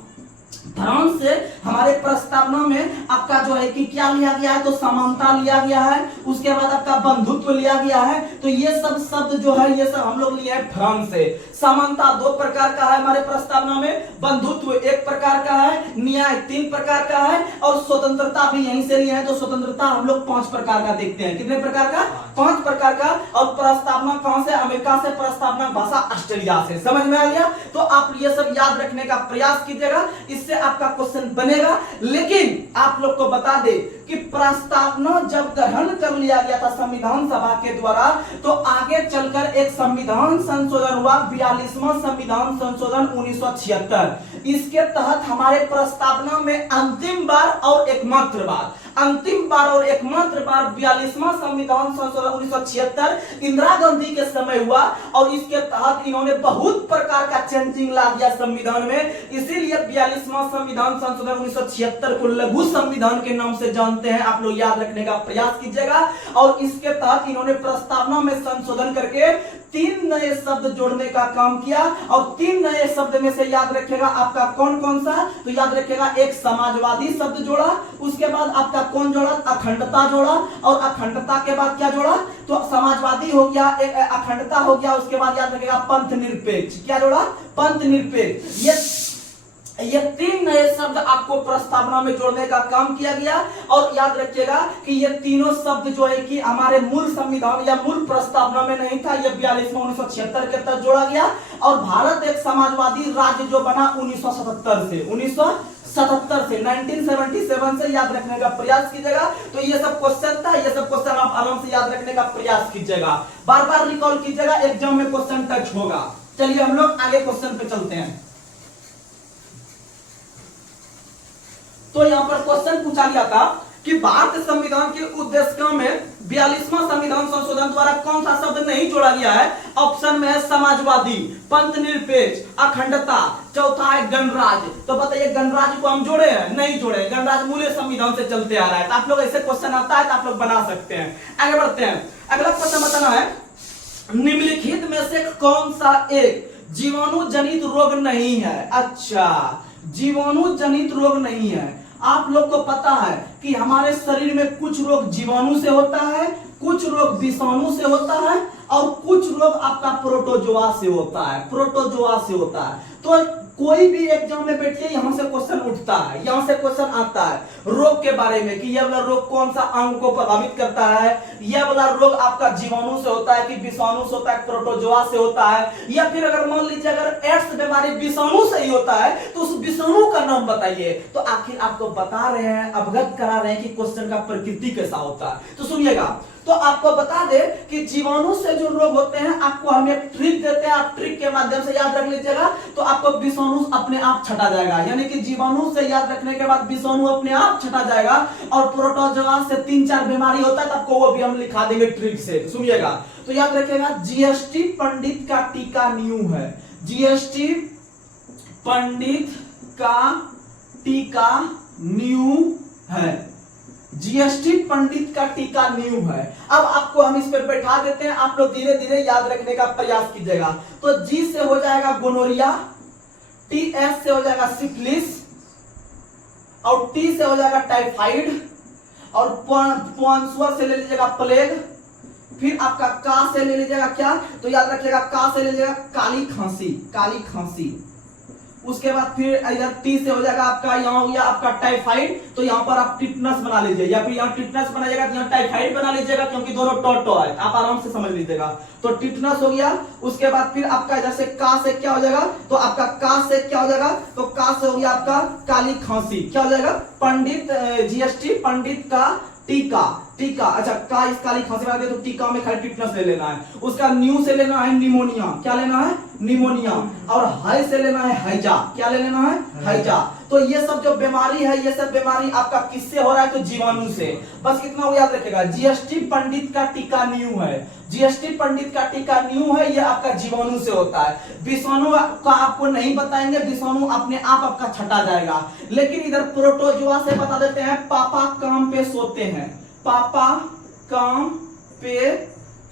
फ्रांस से हमारे प्रस्तावना में आपका जो है कि क्या लिया गया है, तो समानता लिया गया है। उसके बाद आपका बंधुत्व लिया गया है। तो ये सब शब्द जो है ये सब हम लोग लिए हैं फ्रांस से। समानता 2 प्रकार का है हमारे प्रस्तावना में, बंधुत्व 1 प्रकार का है, न्याय 3 प्रकार का है, और स्वतंत्रता भी यहीं से लिए हैं। तो स्वतंत्रता हम लोग 5 प्रकार का देखते हैं। कितने प्रकार का? 5 प्रकार का। और प्रस्तावना कहां से? अमेरिका से। प्रस्तावना भाषा ऑस्ट्रेलिया से। समझ में आ गया? तो आप ये सब याद रखने का प्रयास कीजिएगा, इससे आपका क्वेश्चन बनेगा। लेकिन आप लोग को बता दे कि प्रस्तावना जब ग्रहण कर लिया गया था संविधान सभा के द्वारा, तो आगे चलकर एक संविधान संशोधन हुआ, 42वां संविधान संशोधन 1976। इसके तहत हमारे प्रस्तावना में अंतिम बार और एकमात्र बार अंतिम बार और एकमात्र बार 42वां संविधान संशोधन 1976 इंदिरा गांधी के समय हुआ और इसके तहत इन्होंने बहुत प्रकार का चेंजिंग ला दिया संविधान में। इसीलिए 42वां संविधान संशोधन 1976 को लघु संविधान के नाम से जानते हैं। आप लोग याद रखने का प्रयास कीजिएगा। और इसके तहत इन्होंने प्रस्तावना में संशोधन करके 3 नए शब्द जोड़ने का काम किया और 3 नए शब्द में से याद रखिएगा आपका कौन कौन सा, तो याद रखिएगा एक समाजवादी शब्द जोड़ा, उसके बाद आपका कौन जोड़ा, अखंडता जोड़ा, और अखंडता के बाद क्या जोड़ा, तो समाजवादी हो गया, अखंडता हो गया, उसके बाद याद रखिएगा पंथ निरपेक्ष, क्या जोड़ा, पंथ निरपेक्ष। ये 3 नए शब्द आपको प्रस्तावना में जोड़ने का काम किया गया। और याद रखिएगा कि ये तीनों शब्द जो है कि हमारे मूल संविधान या मूल प्रस्तावना में नहीं था, ये 42वां 1976 के तहत जोड़ा गया। और भारत एक समाजवादी राज्य जो बना 1977 से 1977 से याद रखने का प्रयास कीजिएगा। तो ये सब क्वेश्चन था, ये सब क्वेश्चन आप आराम से याद रखने का प्रयास कीजिएगा, बार बार रिकॉल कीजिएगा, एग्जाम में क्वेश्चन टच होगा। चलिए हम लोग आगे क्वेश्चन पे चलते हैं। तो यहां पर क्वेश्चन पूछा गया था कि भारतीय संविधान के उद्देश्यों में 42वां संविधान संशोधन द्वारा कौन सा शब्द नहीं जोड़ा गया है। ऑप्शन में है समाजवादी, पंथ निरपेक्ष, अखंडता, चौथा है गणराज्य। तो बताइए गणराज्य को हम जोड़े हैं, नहीं जोड़े, गणराज्य मूल संविधान से चलते आ रहा है। तो आप लोग ऐसे क्वेश्चन आता है तो आप लोग बना सकते हैं। आगे बढ़ते हैं, अगला क्वेश्चन बताना है निम्नलिखित में से कौन सा एक जीवाणु जनित रोग नहीं है। अच्छा, जीवाणु जनित रोग नहीं है। आप लोग को पता है कि हमारे शरीर में कुछ रोग जीवाणु से होता है, कुछ रोग विषाणु से होता है और कुछ रोग आपका प्रोटोजोआ से होता है, प्रोटोजोआ से होता है। तो कोई भी एग्जाम में बैठिए यहां से क्वेश्चन उठता है, यहां से क्वेश्चन आता है रोग के बारे में कि यह वाला रोग कौन सा अंग को प्रभावित करता है, यह वाला रोग आपका जीवाणु से होता है कि विषाणु से होता है, प्रोटोजोआ से होता है, या फिर अगर मान लीजिए अगर एड्स बीमारी विषाणु से ही होता है तो उस विषाणु का नाम बताइए। तो आखिर आपको बता रहे हैं, अवगत करा रहे हैं कि क्वेश्चन का प्रकृति कैसा होता है। तो सुनिएगा, तो आपको बता दे कि जीवाणु से जो रोग होते हैं आपको हम एक ट्रिक देते हैं, आप ट्रिक के माध्यम से याद रख लीजिएगा तो आपको विषाणु अपने आप छटा जाएगा। यानी कि जीवाणु से याद रखने के बाद विषाणु अपने आप छटा जाएगा। और प्रोटोजोआ से 3-4 बीमारी होता है तो आपको वो भी हम लिखा देंगे ट्रिक से। सुनिएगा, तो याद रखिएगा जीएसटी पंडित का टीका न्यू है, जीएसटी पंडित का टीका न्यू है, जीएसटी पंडित का टीका न्यू है। अब आपको हम इस पर बैठा देते हैं, आप लोग धीरे धीरे याद रखने का प्रयास कीजिएगा। तो जी से हो जाएगा गोनोरिया, टीएस से हो जाएगा सिफिलिस, और टी से हो जाएगा टाइफाइड, और पॉन्सुआ से ले लीजिएगा प्लेग, फिर आपका का से ले लीजिएगा क्या, तो याद रखिएगा का से ले लीजिएगा काली खांसी, काली खांसी। उसके बाद फिर इधर टी से हो जाएगा आपका, यहाँ हो गया आपका टाइफाइड, तो यहाँ पर आप टिटनस बना लीजिए, या फिर यहाँ टिटनस बनाइएगा तो यहाँ टाइफाइड बना लीजिएगा, क्योंकि दोनों टॉटो है, आप आराम से समझ लीजिएगा। तो टिटनस हो गया। उसके बाद फिर आपका इधर से का से क्या हो जाएगा, तो आपका का से क्या हो जाएगा, तो का से हो गया आपका काली खांसी, क्या हो जाएगा, पंडित जीएसटी पंडित का टीका, टीका। अच्छा, का इस काली खांसी में तो टीका में खाली टिटनस ले लेना है। उसका न्यू से लेना है निमोनिया, क्या लेना है, निमोनिया। और हाई से लेना है हैजा, क्या ले लेना है, हैजा। तो ये सब जो बीमारी है, ये सब बीमारी आपका किससे हो रहा है, तो जीवाणु से। बस कितना वो याद रखेगा, जीएसटी पंडित का टीका न्यू है, जीएसटी पंडित का टीका न्यू है, ये आपका जीवाणु से होता है। विषाणु का आपको नहीं बताएंगे, विषाणु अपने आप आपका छटा जाएगा। लेकिन इधर प्रोटोजोआ से बता देते हैं, पापा काम पे सोते हैं, पापा काम पे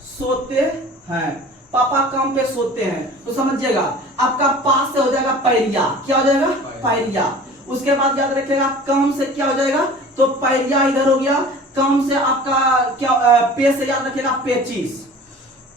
सोते हैं, पापा काम पे सोते हैं। तो समझिएगा आपका पास से हो जाएगा पैरिया, क्या हो जाएगा, पैरिया। उसके बाद याद रखिएगा काम से क्या हो जाएगा, तो पैरिया इधर हो गया। काम से आपका क्या, पे से याद रखिएगा पेचिस।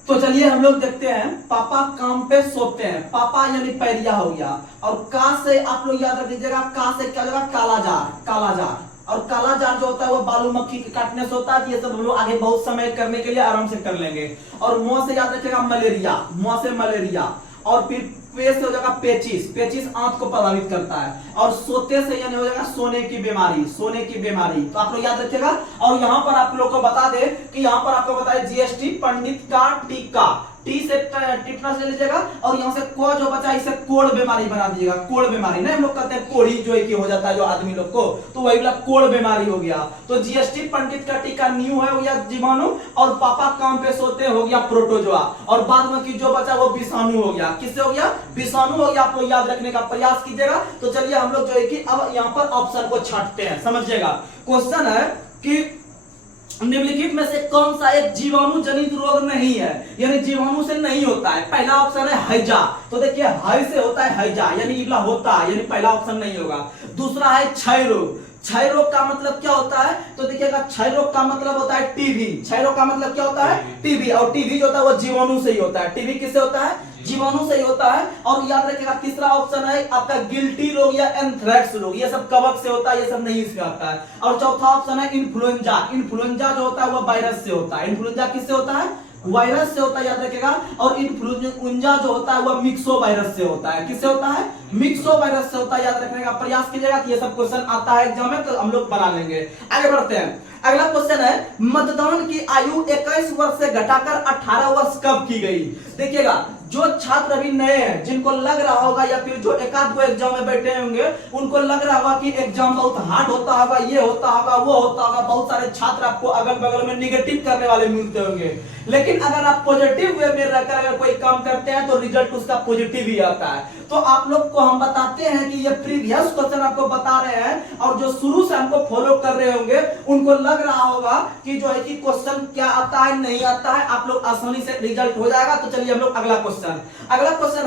तो चलिए हम लोग देखते हैं, पापा काम पे सोते हैं, पापा यानी पैरिया हो गया। और का से आप लोग याद रख लीजिएगा, का से क्या हो जाएगा, कालाजार, कालाजार। और कालाजार जो होता है वो बालू मक्खी के काटने से होता है। ये सब हम लोग आगे बहुत समय करने के लिए आराम से कर लेंगे। और मुंह से याद रखिएगा मलेरिया, मुंह से मलेरिया। और फिर पे से हो जाएगा पेचिस, पेचिस आंख को प्रभावित करता है। और सोते से यानी हो जाएगा सोने की बीमारी, सोने की बीमारी। तो आप लोग याद रखिएगा। और यहाँ पर आप लोग को बता दे कि यहाँ पर आपको बताए जीएसटी पंडित का टीका, टी से टिटनस ले लीजिएगा और यहाँ से को जो बचा इसे कोड़ बीमारी बना दीजिएगा। कोड़ बीमारी नहीं, हम लोग कहते हैं कोड़ी जो है कि हो जाता है जो आदमी लोग को, तो वही वाला कोड़ बीमारी हो गया। तो जीएसटी पंडित का टीका न्यू है हो गया जीवाणु, और पापा काम पे सोते हो गया प्रोटोजोआ, और बाद में की जो बचा वो विषाणु हो गया। किससे हो गया? विषाणु हो गया। आप लोग याद रखने का प्रयास कीजिएगा। तो चलिए हम लोग जो है कि अब यहाँ पर ऑप्शन को छांटते हैं, समझिएगा। क्वेश्चन है कि निम्नलिखित में से कौन सा एक जीवाणु जनित रोग नहीं है, यानी जीवाणु से नहीं होता है। पहला ऑप्शन है हैजा, तो देखिए हाई से होता है हैजा, यानी इबला होता है, यानी पहला ऑप्शन नहीं होगा। दूसरा है क्षय रोग। क्षय रोग का मतलब क्या होता है? तो देखिएगा क्षय रोग का मतलब होता है टीबी। क्षय रोग का मतलब क्या होता है? टीबी। और टीबी जो होता है वो जीवाणु से ही होता है। टीबी किससे होता है? जीवाणु से ही होता है। और याद रखिएगा तीसरा ऑप्शन है आपका गिल्टी रोग या एंथ्रेक्स रोग, ये सब कवक से होता है, ये सब नहीं इससे आता है। और चौथा ऑप्शन है इन्फ्लुएंजा। इन्फ्लुएंजा जो होता है वो वायरस से होता है। इन्फ्लुएंजा किससे होता है? वायरस से होता है, याद रखिएगा। और इन्फ्लुएंजा जो होता है वो मिक्सो वायरस से होता है। किससे होता है? मिक्सो वायरस से होता है, याद रखने का प्रयास कीजिएगा। ये सब क्वेश्चन आता है एग्जाम में, तो हम लोग बना लेंगे। आगे बढ़ते हैं। अगला क्वेश्चन है मतदान की आयु 21 वर्ष से घटाकर 18 वर्ष कब की गई? देखिएगा जो छात्र अभी नए हैं, जिनको लग रहा होगा या फिर जो एकाध दो एग्जाम में बैठे होंगे, उनको लग रहा होगा कि एग्जाम बहुत हार्ड होता होगा, ये होता होगा, वो होता होगा, बहुत सारे छात्र आपको अगल बगल में निगेटिव करने वाले मिलते होंगे। लेकिन अगर आप पॉजिटिव वे में रहकर अगर कोई काम करते हैं तो रिजल्ट उसका पॉजिटिव ही आता है। तो आप लोग को हम बताते हैं कि ये प्रीवियस क्वेश्चन आपको बता रहे हैं, और जो शुरू से हमको फॉलो कर रहे होंगे उनको लग रहा होगा कि जो है कि क्वेश्चन क्या आता है नहीं आता है, आप लोग आसानी से रिजल्ट हो जाएगा। तो चलिए हम लोग अगला क्वेश्चन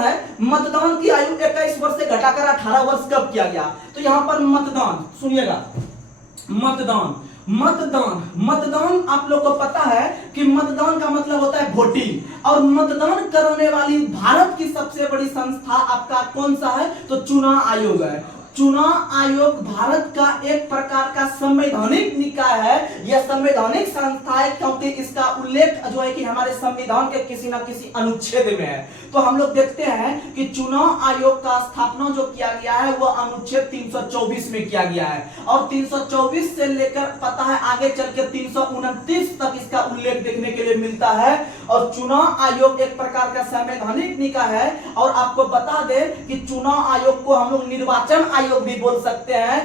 है मतदान की आयु 21 वर्ष से घटाकर 18 वर्ष कब किया गया? तो यहां पर मतदान सुनिएगा, मतदान आप लोग को पता है कि मतदान का मतलब होता है वोटिंग, और मतदान करने वाली भारत की सबसे बड़ी संस्था आपका कौन सा है? तो चुनाव आयोग है। चुनाव आयोग भारत का एक प्रकार का संवैधानिक निकाय है, यह संवैधानिक संस्था है, क्योंकि इसका उल्लेख जो है कि हमारे संविधान के किसी न किसी अनुच्छेद में है। तो हम लोग देखते हैं कि चुनाव आयोग का स्थापना जो किया गया है वो अनुच्छेद 324 में किया गया है, और 324 से लेकर पता है आगे चल के 329 तक इसका उल्लेख देखने के लिए मिलता है। और चुनाव आयोग एक प्रकार का संवैधानिक निकाय है। और आपको बता दें कि चुनाव आयोग को हम लोग निर्वाचन आयोग भी बोल सकते हैं,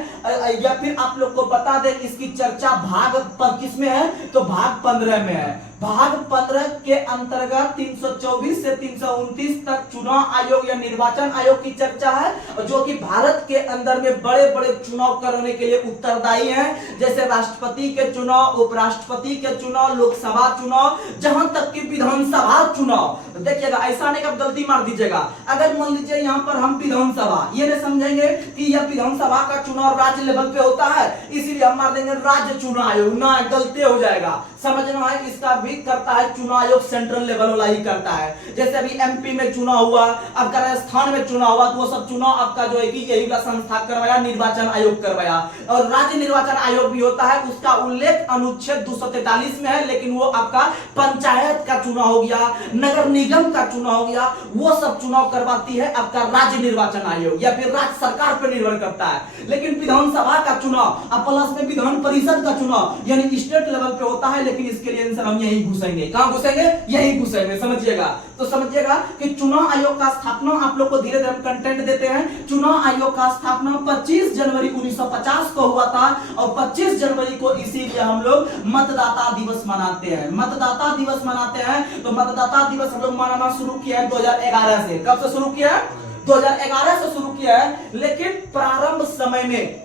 या फिर आप लोग को बता दें इसकी चर्चा भाग पर किस में है? तो भाग 15 में है। भाग 15 के अंतर्गत 324 से 329 तक चुनाव आयोग या निर्वाचन आयोग की चर्चा है, जो कि भारत के अंदर में बड़े बड़े चुनाव करने के लिए उत्तरदायी हैं, जैसे राष्ट्रपति के चुनाव, उपराष्ट्रपति के चुनाव, लोकसभा चुनाव, जहां तक कि विधानसभा चुनाव। देखिएगा ऐसा नहीं कि आप गलती मार दीजिएगा। अगर मान लीजिए यहाँ पर हम विधानसभा ये नहीं समझेंगे कि यह विधानसभा का चुनाव राज्य लेवल पे होता है, इसीलिए हम मार देंगे राज्य चुनाव आयोग, ना गलती हो जाएगा। समझना है इसका भी करता है चुनाव आयोग, सेंट्रल लेवल वाला ही करता है। जैसे अभी एमपी में चुनाव हुआ, आपका राजस्थान में चुनाव हुआ, तो वो सब चुनाव आपका जो है कि यही का संस्था करवाया, निर्वाचन आयोग करवाया। और राज्य निर्वाचन आयोग भी होता है, उसका उल्लेख अनुच्छेद 243 में है, लेकिन वो आपका पंचायत का चुनाव हो गया, नगर निगम का चुनाव हो गया, वो सब चुनाव करवाती है आपका राज्य निर्वाचन आयोग, या फिर राज्य सरकार पर निर्भर करता है। लेकिन विधानसभा का चुनाव अब प्लस में विधान परिषद का चुनाव यानी स्टेट लेवल पे होता है, लेकिन इसके लिए आंसर हम यही घुसेंगे। कहां घुसेंगे? यही घुसेंगे, समझिएगा। तो समझिएगा कि चुनाव आयोग का स्थापना आप लोग को धीरे धीरे हम कंटेंट देते हैं। चुनाव आयोग का स्थापना 25 जनवरी 1950 को हुआ था, और 25 जनवरी को इसीलिए हम लोग मतदाता दिवस मनाते हैं। मतदाता दिवस मनाते हैं, तो मतदाता दिवस हम लोग मनाना शुरू किया है 2011 से। कब से शुरू किया है? 2011 से शुरू किया है। लेकिन प्रारंभ समय में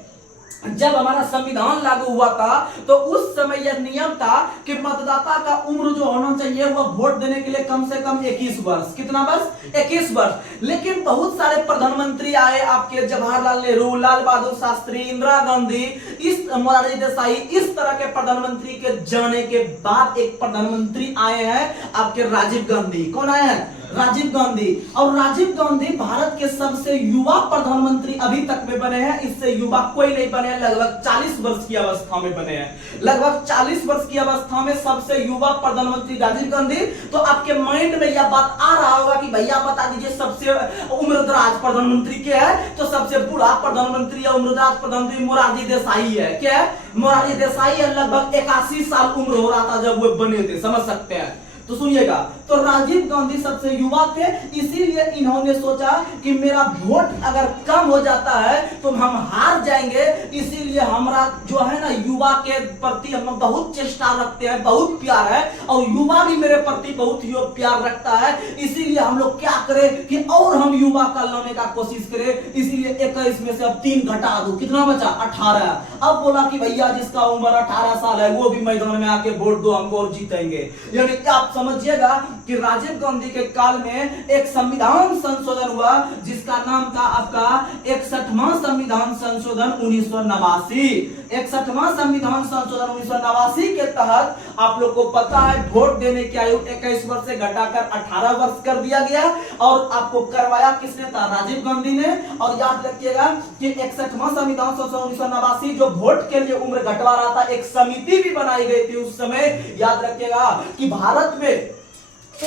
जब हमारा संविधान लागू हुआ था, तो उस समय यह नियम था कि मतदाता का उम्र जो होना चाहिए वह वोट देने के लिए कम से कम 21 वर्ष। कितना वर्ष? 21 वर्ष। लेकिन बहुत सारे प्रधानमंत्री आए, आपके जवाहरलाल नेहरू, लाल बहादुर शास्त्री, इंदिरा गांधी, इस मोरारजी देसाई, इस तरह के प्रधानमंत्री के जाने के बाद एक प्रधानमंत्री आए हैं आपके राजीव गांधी। कौन आए हैं? राजीव गांधी। और राजीव गांधी भारत के सबसे युवा प्रधानमंत्री अभी तक में बने हैं, इससे युवा कोई नहीं बने हैं। लगभग 40 वर्ष की अवस्था में बने हैं। लगभग 40 वर्ष की अवस्था में सबसे युवा प्रधानमंत्री राजीव गांधी। तो आपके माइंड में यह बात आ रहा होगा कि भैया बता दीजिए सबसे उम्रदराज प्रधानमंत्री क्या है? तो सबसे बूढ़ा प्रधानमंत्री या उम्रदराज प्रधानमंत्री मोरारजी देसाई है। क्या है? मोरारजी देसाई लगभग 81 साल उम्र हो रहा था जब वो बने थे, समझ सकते हैं। तो सुनिएगा, तो राजीव गांधी सबसे युवा थे, इसीलिए इन्होंने सोचा कि मेरा वोट अगर कम हो जाता है तो हम हार जाएंगे, इसीलिए हमारा जो है ना युवा के प्रति हम बहुत चेष्टा रखते हैं, बहुत प्यार है, और युवा भी मेरे प्रति बहुत ही प्यार रखता है, इसीलिए हम लोग क्या करें कि और हम युवा का लाने का कोशिश करें, इसीलिए 21 में से अब 3 घटा दो, कितना बचा 18। अब बोला कि भैया जिसका उम्र 18 साल है वो भी मैदान में आके वोट दो हमको और जीतेंगे। यानी आप समझिएगा कि राजीव गांधी के काल में एक संविधान संशोधन हुआ जिसका नाम था आपका 61वां संविधान संशोधन 1989। 61वां संविधान संशोधन 1989 के तहत आप लोग को पता है वोट देने की आयु 21 वर्ष से घटाकर 18 वर्ष कर दिया गया, और आपको करवाया किसने था, राजीव गांधी ने। और याद रखिएगा कि 61वां संविधान संशोधन 1989 जो वोट के लिए उम्र घटवा रहा था, एक समिति भी बनाई गई थी उस समय। याद रखिएगा कि भारत में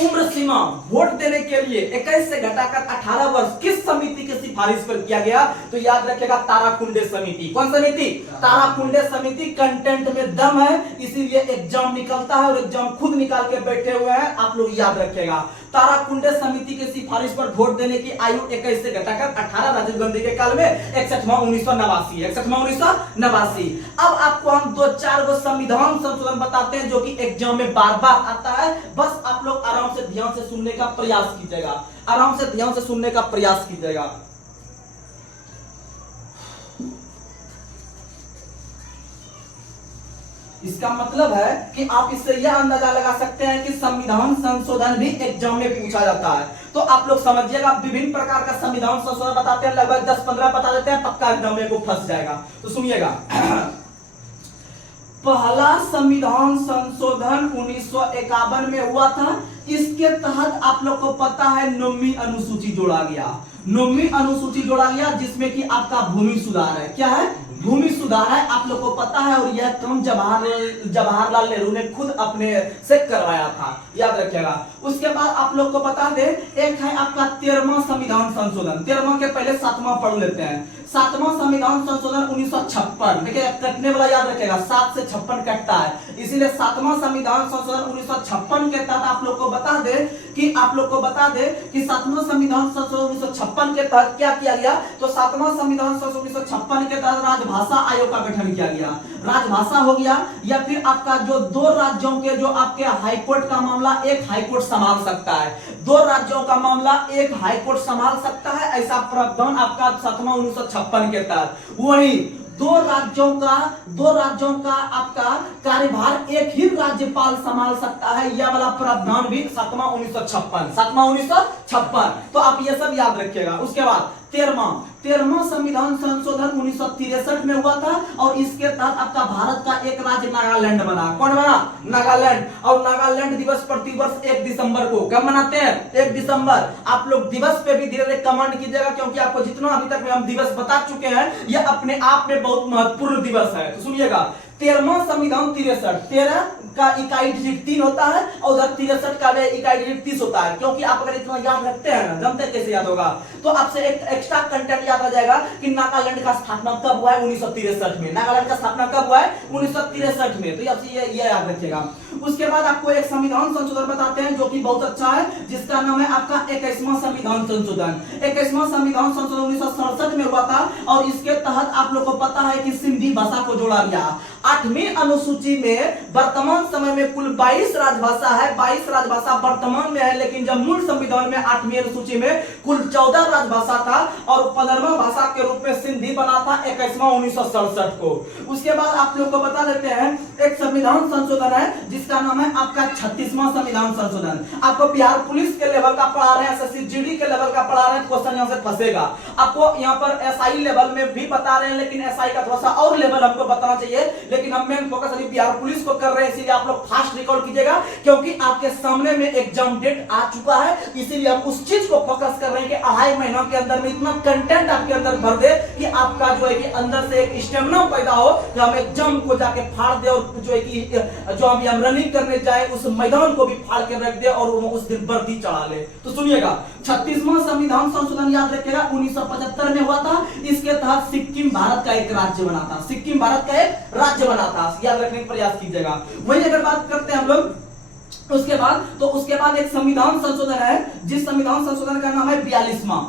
उम्र सीमा वोट देने के लिए 21 से घटाकर 18 वर्ष किस समिति की सिफारिश पर किया गया, तो याद रखिएगा ताराकुंडे समिति। कौन समिति? ताराकुंडे समिति। कंटेंट में दम है, इसीलिए एग्जाम निकलता है और एग्जाम खुद निकाल के बैठे हुए हैं, आप लोग याद रखिएगा। ताराकुंडे समिति की सिफारिश पर वोट देने की आयु 21 से घटाकर 18, राजीव गांधी के काल में 61वां 1989। 61वां 1989। अब आपको हम 2-4 गो संविधान संशोधन बताते हैं जो कि एग्जाम में बार बार आता है, बस आप लोग आराम से ध्यान से सुनने का प्रयास कीजिएगा, आराम से ध्यान से सुनने का प्रयास कीजिएगा। इसका मतलब है कि आप इससे यह अंदाजा लगा सकते हैं कि संविधान संशोधन भी एग्जाम में पूछा जाता है। तो आप लोग समझिएगा, विभिन्न प्रकार का संविधान संशोधन बताते हैं, लगभग 10-15 बता देते हैं, पक्का एग्जाम में को फंस जाएगा। तो सुनिएगा, पहला संविधान संशोधन 1951 में हुआ था। इसके तहत आप लोग को पता है 9वीं अनुसूची जोड़ा गया। 9वीं अनुसूची जोड़ा गया जिसमें कि आपका भूमि सुधार है। क्या है? भूमि सुधार है, आप लोग को पता है। और यह काम जवाहरलाल नेहरू ने खुद अपने से करवाया था, याद रखिएगा। उसके बाद आप लोग को बता दे, एक है आपका 13वां संविधान संशोधन। 13वां के पहले 7वां पढ़ लेते हैं। 7वां संविधान संशोधन 1956। देखिए कटने वाला याद रखेगा, 7 से 56 कटता है, इसीलिए 7वां संविधान संशोधन 1956 के तहत आप लोग को बता दे कि 7वां संविधान संशोधन 1956 के तहत क्या किया गया, तो 7वां संविधान संशोधन 1956 के तहत राजभाषा आयोग का गठन किया गया। राजभाषा हो गया, या फिर आपका जो 2 राज्यों के जो आपके हाईकोर्ट का मामला एक हाईकोर्ट संभाल सकता है, 2 राज्यों का मामला एक हाईकोर्ट संभाल सकता है, ऐसा प्रावधान आपका 7वां 1956 के तहत। वही 2 राज्यों का आपका कार्यभार एक ही राज्यपाल संभाल सकता है, यह वाला प्रावधान भी 7वां 1956। तो आप ये सब याद रखिएगा। उसके बाद 13वां संविधान संशोधन 1963 में हुआ था, और इसके तहत आपका भारत का एक राज्य नागालैंड बना। कौन बना? नागालैंड। और नागालैंड दिवस प्रतिवर्ष 1 दिसंबर को कब मनाते हैं? 1 दिसंबर। आप लोग दिवस पे भी धीरे धीरे कमेंट कीजिएगा, क्योंकि आपको जितना अभी तक में हम दिवस बता चुके हैं, यह अपने आप में बहुत महत्वपूर्ण दिवस है। तो सुनिएगा, 13वां संविधान 63, 13 का इकाई डिजिट 3 होता है, और उधर 63 का इकाई डिजिट 30 होता है। क्योंकि आप अगर इतना याद रखते हैं ना, जानते हैं कैसे याद होगा, तो आपसे एक एक्स्ट्रा कंटेंट याद आ जाएगा कि नागालैंड का स्थापना कब हुआ है? 1963 में। नागालैंड का स्थापना कब हुआ है? 1963 में। तो ये याद रखिएगा। उसके बाद आपको एक संविधान संशोधन बताते हैं जो कि बहुत अच्छा है, जिसका नाम है आपका 21वां संविधान संशोधन। 21वां संविधान संशोधन 1967 में हुआ था, और इसके तहत आप लोग को पता है कि सिंधी भाषा को जोड़ा गया। 8वीं अनुसूची में वर्तमान समय में कुल 22 राजभाषा है, 22 राजभाषा वर्तमान में है, लेकिन जब मूल संविधान में 8वीं अनुसूची में कुल 14 राजभाषा था, और 15वां भाषा के रूप में सिंधी बना था 21वां 1967 को। उसके बाद आप लोग को बता देते हैं एक संविधान संशोधन है जिसका नाम है आपका 36वां संविधान संशोधन। आपको बिहार पुलिस के लेवल का पढ़ा रहे हैं, एसएससी जीडी के लेवल का पढ़ा रहे हैं, क्वेश्चन यहां से फंसेगा। आपको यहां पर एसआई लेवल में भी बता रहे हैं, लेकिन एसआई का थोड़ा सा और लेवल हमको बताना चाहिए, लेकिन हम मेन फोकस अभी बिहार पुलिस को कर रहे हैं, इसीलिए आप लोग फास्ट रिकॉल कीजिएगा, क्योंकि आपके सामने में एग्जाम डेट आ चुका है। इसीलिए हम उस चीज को फोकस कर रहे हैं कि 2.5 महीनों के अंदर में इतना कंटेंट आपके अंदर भर दे कि आपका जो है कि अंदर से एक स्टेमिना पैदा हो कि हम एग्जाम को जाके फाड़ दे, और जो है कि जो अभी हम रनिंग करने जाए उस मैदान को भी फाड़ के रख दे और उस दिन वर्दी चढ़ा ले। तो सुनिएगा, 36वां संविधान संशोधन याद रखिएगा 1975 में हुआ था। इसके तहत सिक्किम भारत का एक राज्य बना था। सिक्किम भारत का एक राज्य बना था, याद रखने का प्रयास कीजिएगा। वही अगर बात करते हैं हम लोग उसके बाद एक संविधान संशोधन है, जिस संविधान संशोधन का नाम है 42वां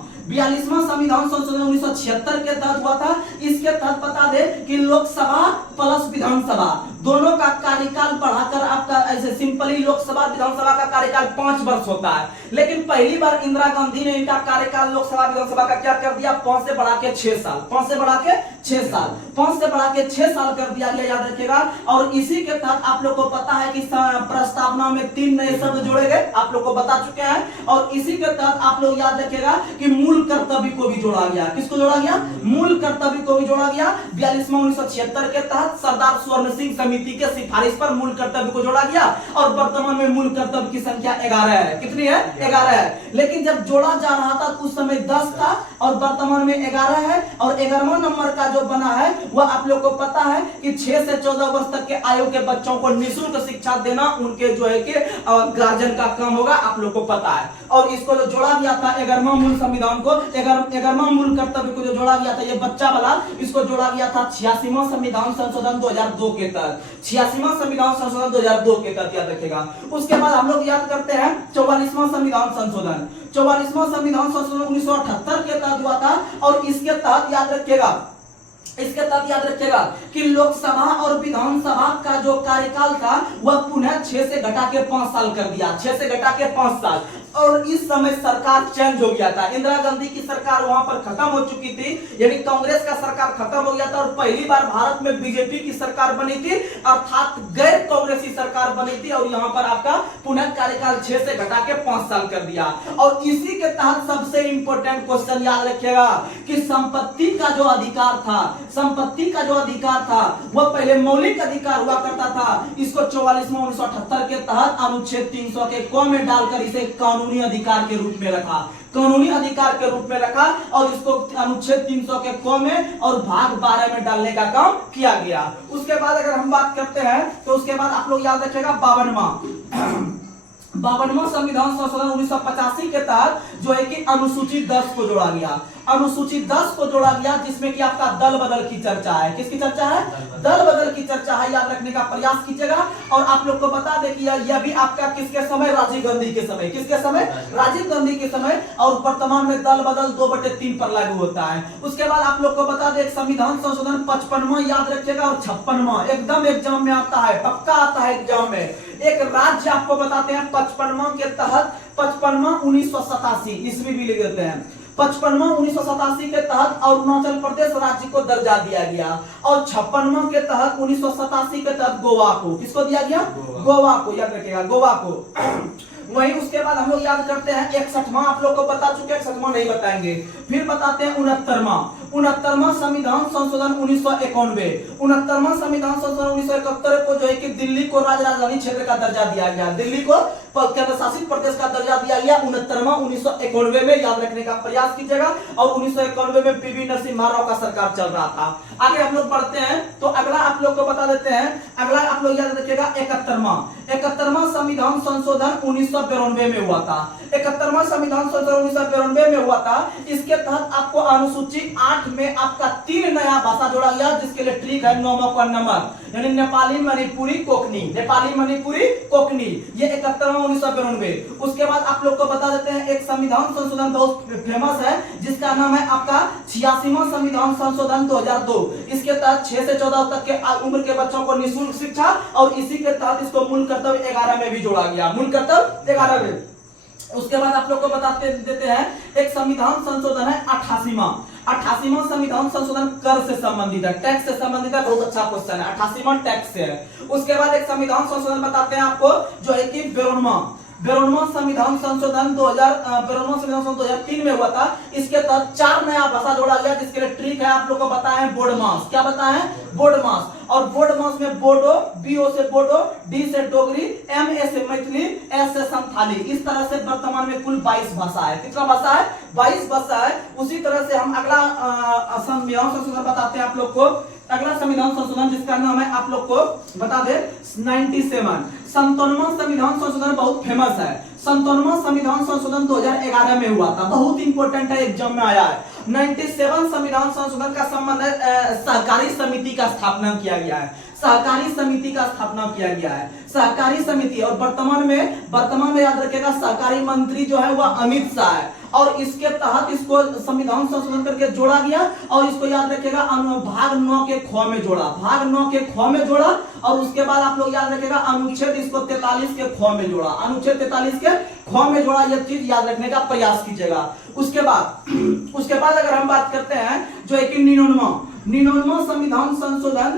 संविधान संशोधन 1976 के तहत हुआ था। इसके तहत बता दे कि लोकसभा प्लस विधानसभा दोनों का कार्यकाल बढ़ाकर आपका ऐसे सिंपली लोकसभा विधानसभा का कार्यकाल 5 वर्ष होता है, लेकिन पहली बार इंदिरा गांधी ने इनका कार्यकाल लोकसभा विधानसभा का क्या कर दिया, 5 से बढ़ा के 6 साल, 5 से बढ़ा के 6 साल, 5 से बढ़ा के 6 साल कर दिया गया, याद रखिएगा। और इसी के तहत आप लोग को पता है कि प्रस्तावना में 3 नए शब्द जोड़े गए, आप लोग को बता चुके हैं। और इसी के तहत आप लोग याद रखिएगा कि मूल कर्तव्य को भी जोड़ा गया। किसको जोड़ा गया? मूल कर्तव्य को भी जोड़ा गया। 42वां 1976 के तहत सरदार स्वर्ण सिंह समिति के सिफारिश पर मूल कर्तव्य को जोड़ा गया। और वर्तमान में मूल कर्तव्य की संख्या 11 है। कितनी है? 11 है। लेकिन जब जोड़ा जा रहा था उस समय 10 था और वर्तमान में 11 है। और 11वां नंबर का जो बना है वह आप लोग को पता है कि 6 से 14 वर्ष तक के आयु के बच्चों को निःशुल्क शिक्षा देना उनके जो है कि गार्जियन का काम होगा, आप लोग को पता है। और इसको जो जोड़ा गया था 11वां मूल संविधान को, 11वां मूल कर्तव्य को जो जोड़ा गया था, ये बच्चा वाला, इसको जोड़ा गया था 86वां संविधान संशोधन 2002 के तहत। 86वां संविधान संशोधन 2002 के तहत, याद रखेगा। उसके बाद हम लोग याद करते हैं 44वां संविधान संशोधन। 44वां संविधान संशोधन 1978 के तहत हुआ था। और इसके तहत याद रखिएगा कि लोकसभा और विधानसभा का जो कार्यकाल था वह पुनः 6 से घटा के 5 साल कर दिया, 6 से घटा के 5 साल। और इस समय सरकार चेंज हो गया था। इंदिरा गांधी की सरकार वहां पर खत्म हो चुकी थी, यानी कांग्रेस का सरकार खत्म हो गया था। और पहली बार भारत में बीजेपी की सरकार बनी थी, अर्थात गैर कांग्रेसी सरकार बनी थी। और यहां पर आपका पुनः कार्यकाल 6 से घटा के 5 साल कर दिया। और इसी के तहत सबसे इंपॉर्टेंट क्वेश्चन याद रखिएगा कि संपत्ति का जो अधिकार था वह पहले मौलिक अधिकार हुआ करता था। इसको 44वां 1978 के तहत अनुच्छेद 300 के क में डालकर इसे कानूनी अधिकार के रूप में रखा। और इसको अनुच्छेद 300 के क में और भाग 12 में डालने का काम किया गया। उसके बाद अगर हम बात करते हैं तो उसके बाद आप लोग याद रखिएगा 52वां संविधान संशोधन 1985 के तहत जो है कि अनुसूची 10 को जोड़ा गया। अनुसूची 10 को जोड़ा गया, जिसमें कि आपका दल बदल की चर्चा है। किसकी चर्चा है? दल बदल की चर्चा है, याद रखने का प्रयास कीजिएगा। और आप लोग को बता दें कि यह भी आपका किसके समय? राजीव गांधी के समय। किसके समय? राजीव गांधी के समय। और वर्तमान में दल बदल 2/3 पर लागू होता है। उसके बाद आप लोग को बता दें संविधान संशोधन 55वां याद रखिएगा और 56वां एकदम एग्जाम में आता है, पक्का आता है एग्जाम में। एक राज्य आपको बताते हैं 55वां के तहत, 55वां 1987 ईस्वी भी लिख देते हैं। 55वां 1987 के तहत अरुणाचल प्रदेश राज्य को दर्जा दिया गया। और 56वां के तहत 1987 के तहत गोवा को, किसको दिया गया? गोवा को, याद रखिएगा, गोवा को। वहीं उसके बाद हम लोग याद करते हैं 61वां, आप लोग को बता चुके हैं, 61वां नहीं बताएंगे। फिर बताते हैं 69वां संविधान संशोधन 1991। 69वां संविधान संशोधन 1971 को जो है कि दिल्ली को राजधानी क्षेत्र का दर्जा दिया गया, दिल्ली को केंद्र शासित प्रदेश का दर्जा दिया गया 69वां 1991 में, याद रखने का प्रयास कीजिएगा। और 1991 में पीवी नरसिम्हा राव का सरकार चल रहा था। आगे हम लोग बढ़ते हैं तो अगला आप लोग को बता देते हैं, अगला आप लोग याद रखिएगा 71वां संविधान संशोधन 1992 में हुआ था। 71वां संविधान संशोधन 1992 में हुआ था। इसके तहत आपको अनुसूची 8 में आपका 3 नया भाषा जोड़ा गया, जिसके लिए ट्रिक है 9वां का नंबर, यानी नेपाली मणिपुरी कोकनी, नेपाली मणिपुरी कोकनी, ये 71वां 1992। उसके बाद आप लोग को बता देते हैं एक संविधान संशोधन बहुत फेमस है, जिसका नाम है आपका 86वां संविधान संशोधन 2002। इसके तहत 6 से 14 तक के उम्र के बच्चों को निःशुल्क शिक्षा, और इसी के तहत इसको मूल कर्तव्य 11 में भी जोड़ा गया, मूल कर्तव्य 11 में। उसके बाद आप लोग को बताते देते हैं एक संविधान संशोधन है 88वां संविधान संशोधन कर से संबंधित है, टैक्स से संबंधित है, बहुत अच्छा क्वेश्चन है, 88वां टैक्स से है। उसके बाद एक संविधान संशोधन बताते हैं आपको जो है कि 92वां संविधान संशोधन 2003 में हुआ था। इसके तहत 4 नया भाषा जोड़ा गया, जिसके लिए ट्रिक है आप लोग को बताएं बोर्ड मास। क्या बताएं? बोर्ड मास। और बोर्ड मास में बोडो, बीओ से बोडो, डी से डोगरी, एमए से मैथिली, एस से संथाली, इस तरह से वर्तमान में कुल 22 भाषा है। कितना भाषा है? 22 भाषा है। उसी तरह से हम अगला संविधान संशोधन बताते हैं आप लोग को। अगला संविधान संशोधन जिसका नाम है आप लोग को बता दे 97वां संविधान संशोधन बहुत फेमस है। 97वां संविधान संशोधन 2011 में हुआ था, बहुत इंपॉर्टेंट है, एग्जाम में आया है। 97 संविधान संशोधन का संबंध है सहकारी समिति समिति का स्थापना किया गया है, सहकारी समिति का स्थापना किया गया है, सहकारी समिति। और वर्तमान में याद रखिएगा सहकारी मंत्री जो है वह अमित शाह है, और इसके तहत इसको संविधान संशोधन करके जोड़ा गया, और इसको याद रखिएगा भाग 9 के ख में जोड़ा, भाग 9 के ख में जोड़ा, और उसके बाद आप लोग याद रखिएगा अनुच्छेद इसको 43 के ख में जोड़ा, अनुच्छेद 43 के ख में जोड़ा। यह चीज याद रखने का प्रयास कीजिएगा। उसके बाद अगर हम बात करते हैं जो है कि 99वां संविधान संशोधन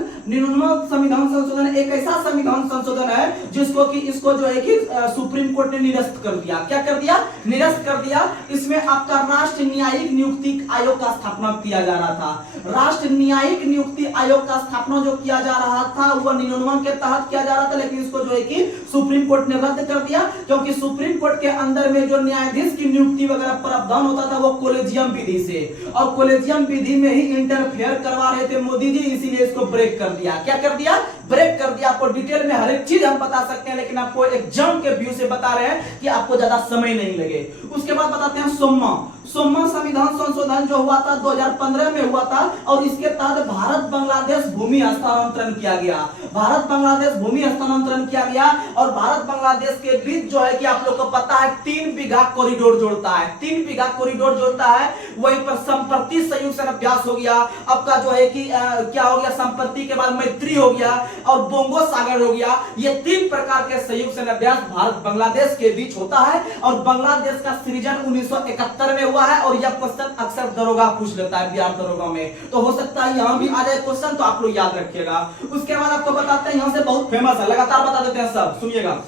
एक ऐसा संविधान संशोधन है जिसको कि इसको जो है कि सुप्रीम कोर्ट ने निरस्त कर दिया। क्या कर दिया? निरस्त कर दिया। इसमें आपका राष्ट्रीय न्यायिक नियुक्ति आयोग का स्थापना किया जा रहा था। राष्ट्रीय न्यायिक नियुक्ति आयोग का स्थापना जो किया जा रहा था वह 99 के तहत किया जा रहा था, लेकिन इसको जो है कि सुप्रीम कोर्ट ने रद्द कर दिया, क्योंकि सुप्रीम कोर्ट के अंदर में जो न्यायाधीश की नियुक्ति वगैरह प्रावधान होता था वो कोलेजियम विधि से, और कोलेजियम विधि में ही इंटरफेयर करवा रहे थे मोदी जी, इसीलिए इसको ब्रेक कर दिया। क्या कर दिया? ब्रेक कर दिया। आपको डिटेल में हर एक चीज हम बता सकते हैं, लेकिन आपको एग्जाम के व्यू से बता रहे हैं कि आपको ज्यादा समय नहीं लगे। उसके बाद बताते हैं सोम्मा संविधान संशोधन जो हुआ था 2015 में हुआ था, और इसके तहत भारत बांग्लादेश भूमि हस्तांतरण किया गया। भारत बांग्लादेश भूमि हस्तांतरण किया गया, और भारत बांग्लादेश के बीच जो है कि आप लोग को पता है 3 बीघा कॉरिडोर जोड़ता है, 3 बीघा कॉरिडोर जोड़ता है। वहीं पर संपत्ति संयुक्त अभ्यास हो गया, आपका जो है कि क्या हो गया, संपत्ति के बाद मैत्री हो गया और बोंगो सागर हो गया। ये 3 प्रकार के संयुक्त अभ्यास भारत बांग्लादेश के बीच होता है, और बांग्लादेश का सृजन 1971 में हुआ है। और यह क्वेश्चन अक्सर दरोगा पूछ लेता है, बिहार दरोगा में, तो हो सकता है यहां भी आ जाए क्वेश्चन, तो आप लोग याद रखिएगा। उसके बाद आपको बताते हैं, यहां से बहुत फेमस है, लगातार बता देते हैं सब, सुनिएगा।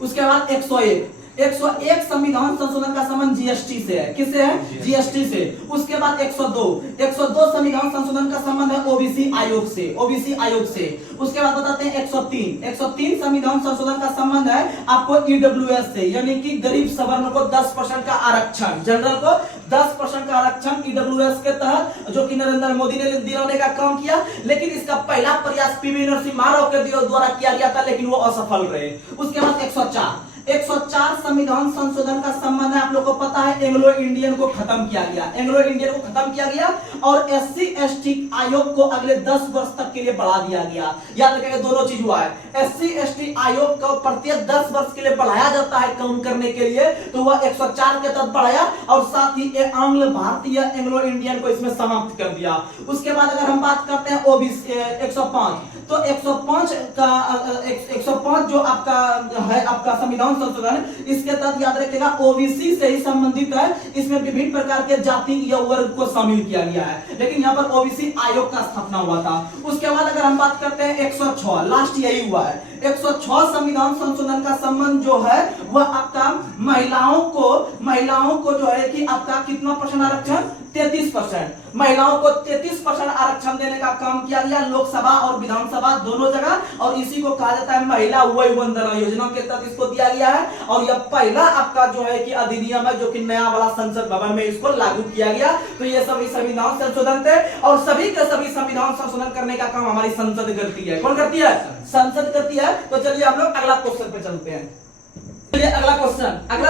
उसके बाद 101 संविधान संशोधन का संबंध जीएसटी से है। किससे है? जीएसटी से। उसके बाद 102 संविधान संशोधन का संबंध है ओबीसी आयोग से। उसके बाद बताते हैं 103 संविधान संशोधन का संबंध है आपको ईडब्ल्यूएस से, यानी कि गरीब सवर्ण को 10% का आरक्षण, जनरल को 10% का आरक्षण ईडब्ल्यूएस के तहत, जो कि नरेंद्र मोदी ने दिलाने का काम किया। लेकिन इसका पहला प्रयास पीवी नरसिम्हा राव के द्वारा किया गया था, लेकिन वो असफल रहे। उसके बाद 104 संविधान संशोधन का संबंध है, आप लोग को पता है एंग्लो इंडियन को खत्म किया गया, और एससी एसटी आयोग को अगले 10 वर्ष तक के लिए बढ़ा दिया गया। याद रखिएगा, दोनों चीज हुआ है। एससी एसटी आयोग को प्रत्येक 10 वर्ष के लिए बढ़ाया जाता है काम करने के लिए, तो वह 104 के तहत बढ़ाया, और साथ ही आंग्ल भारतीय एंग्लो इंडियन को इसमें समाप्त कर दिया। उसके बाद अगर हम बात करते हैं ओबीसी 105, तो 105 जो आपका है आपका संविधान संशोधन, इसके तहत याद रखिएगा ओबीसी से ही संबंधित है। इसमें विभिन्न प्रकार के जाति या वर्ग को शामिल किया गया है, लेकिन यहाँ पर ओबीसी आयोग का स्थापना हुआ था। उसके बाद अगर हम बात करते हैं 106, लास्ट यही हुआ है। 106 संविधान संशोधन का संबंध जो है वह आपका महिलाओं को जो है कि आपका कितना परसेंट आरक्षण? 33%। महिलाओं को 33% आरक्षण देने का काम किया गया, लोकसभा और विधानसभा दोनों जगह, और इसी को कहा जाता है महिला वंदना योजना के तहत इसको दिया गया है। और यह पहला आपका जो है कि अधिनियम है, जो कि नया वाला संसद भवन में इसको लागू किया गया। तो ये सभी संविधान संशोधन थे, और सभी के सभी संविधान संशोधन करने का काम हमारी संसद करती है। कौन करती है? संसद करती है। तो चलिए हम लोग अगला क्वेश्चन पे चलते हैं। अगला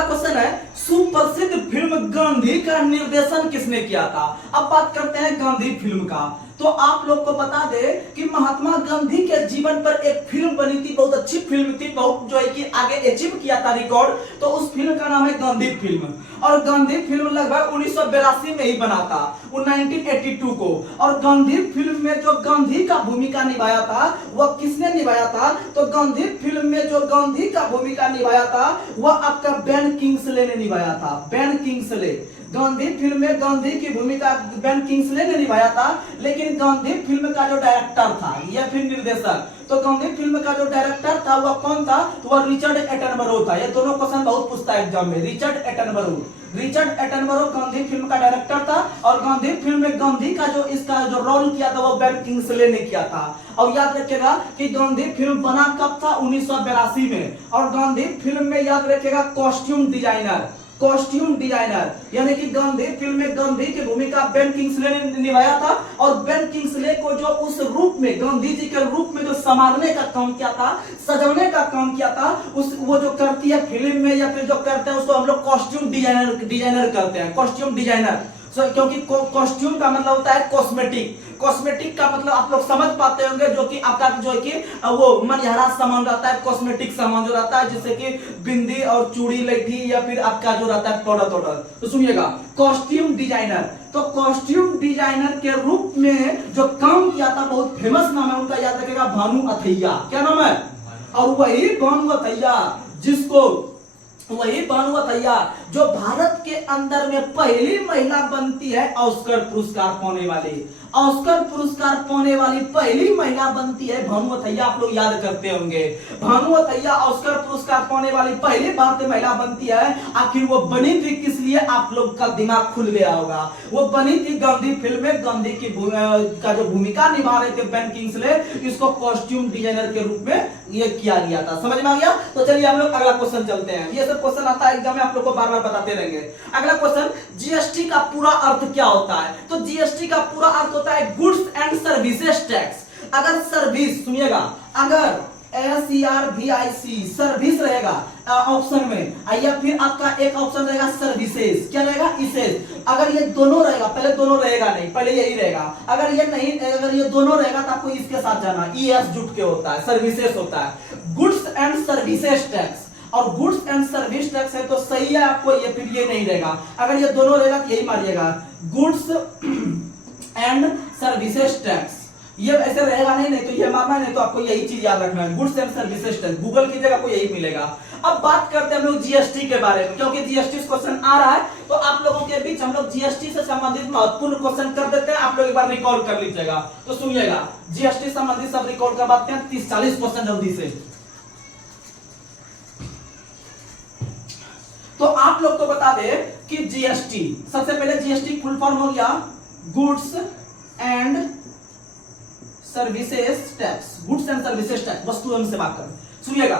क्वेश्चन है, सुप्रसिद्ध फिल्म गांधी का निर्देशन किसने किया था? अब बात करते हैं गांधी फिल्म का। तो आप लोग को बता दे कि महात्मा गांधी के जीवन पर एक फिल्म बनी थी, बहुत अच्छी फिल्म थी, बहुत जो है कि आगे अचीव किया था रिकॉर्ड। तो उस फिल्म का नाम है गांधी फिल्म, और गांधी फिल्म लगभग 1982 में ही बना था, 1982 को। और गांधी फिल्म में जो गांधी का भूमिका निभाया था वह किसने निभाया था? तो गांधी फिल्म में जो गांधी का भूमिका निभाया था वह आपका बेन किंग्सले ने निभाया था। बेन किंग्सले गांधी फिल्म में गांधी की भूमिका बेन किंग्सले ने निभाया था। लेकिन गांधी फिल्म का जो डायरेक्टर था या फिर निर्देशक, तो गांधी फिल्म का जो डायरेक्टर था वह कौन था? तो वह रिचर्ड एटनबरो था। ये दोनों क्वेश्चन बहुत पूछता है एग्जाम में। रिचर्ड एटनबरो गांधी फिल्म का डायरेक्टर था, और गांधी फिल्म में गांधी का जो इसका जो रोल किया था वो बेन किंग्सले ने किया था। और याद रखिएगा कि गांधी फिल्म बना कब था? 1982 में। और गांधी फिल्म में याद रखिएगा कॉस्ट्यूम डिजाइनर, यानी कि गांधी फिल्म में गांधी की भूमिका बेन किंग्सले ने निभाया था। और बेन किंग्सले को जो उस रूप में, गांधी जी के रूप में जो संवारने का काम किया था, सजाने का काम किया था, उस वो जो करती है फिल्म में या फिर जो करते हैं उसको हम लोग कॉस्ट्यूम डिजाइनर कहते हैं। कॉस्ट्यूम डिजाइनर क्योंकि कॉस्ट्यूम का मतलब होता है कॉस्मेटिक, कॉस्मेटिक का मतलब आप लोग समझ पाते होंगे, जो कि आपका जो है कि वो मनिहारा सामान रहता है, कॉस्मेटिक सामान जो रहता है, जैसे कि बिंदी और चूड़ी लठी या फिर आपका जो रहता है पाउडर पाउडर। तो सुनिएगा, कॉस्ट्यूम डिजाइनर, तो कॉस्ट्यूम डिजाइनर के रूप में जो काम किया था, बहुत फेमस नाम है उनका, याद रखेगा, भानु अथैया। क्या नाम है? और वही भानु अथैया जो भारत के अंदर में पहली महिला बनती है ऑस्कर पुरस्कार पाने वाली, ऑस्कर पुरस्कार पाने वाली पहली महिला बनती है भानु अथैया। आप लोग याद करते होंगे, भानु अथैया ऑस्कर पुरस्कार पाने वाली पहली भारतीय महिला बनती है। आखिर वो बनी थी किस लिए? आप लोग का दिमाग खुल गया होगा। वो बनी थी गांधी फिल्म में, गांधी की का जो भूमिका निभा रहे थे बेन किंग्सले, इसको कॉस्ट्यूम डिजाइनर के रूप में ये किया गया था। समझ में आ गया? तो चलिए हम लोग अगला क्वेश्चन चलते हैं। ये सब क्वेश्चन आता है एग्जाम में, आप लोग को बार बार बताते रहेंगे। अगला क्वेश्चन, जीएसटी का पूरा अर्थ क्या होता है? तो जीएसटी का पूरा अर्थ होता है गुड्स एंड सर्विसेज टैक्स। अगर सर्विस, सुनिएगा, अगर SERVIC सर्विस रहेगा ऑप्शन में, या फिर आपका एक ऑप्शन रहेगा सर्विसेज, क्या रहेगा? इसेज। अगर ये दोनों रहेगा, पहले दोनों रहेगा नहीं, पहले यही रहेगा। अगर ये नहीं, अगर ये दोनों रहेगा तो आपको इसके साथ जाना, ES जुट के होता है, सर्विसेज होता है, गुड्स एंड सर्विसेज टैक्स। और गुड्स एंड सर्विस टैक्स है तो सही है आपको, ये फिर ये नहीं रहेगा। अगर ये दोनों रहेगा तो यही मारिएगा, गुड्स एंड सर्विसेज टैक्स। ये ऐसे रहेगा नहीं, तो ये मारना, नहीं तो आपको यही चीज याद रखना है, goods and services tax. Google कीजिएगा, आपको यही मिलेगा। अब बात करते हैं हम लोग जीएसटी के बारे में, क्योंकि जीएसटी क्वेश्चन आ रहा है, तो आप लोगों के बीच हम लोग जीएसटी से संबंधित महत्वपूर्ण क्वेश्चन कर देते हैं। आप लोग एक बार रिकॉल कर लीजिएगा। तो सुनिएगा, जीएसटी संबंधित सब रिकॉल करवाते हैं, 30-40 क्वेश्चन जल्दी से। तो आप लोग को बता दे कि जीएसटी, सबसे पहले जीएसटी फुल फॉर्म हो गया goods and services tax, goods and services tax, वस्तु एवं सेवा कर। सुनिएगा,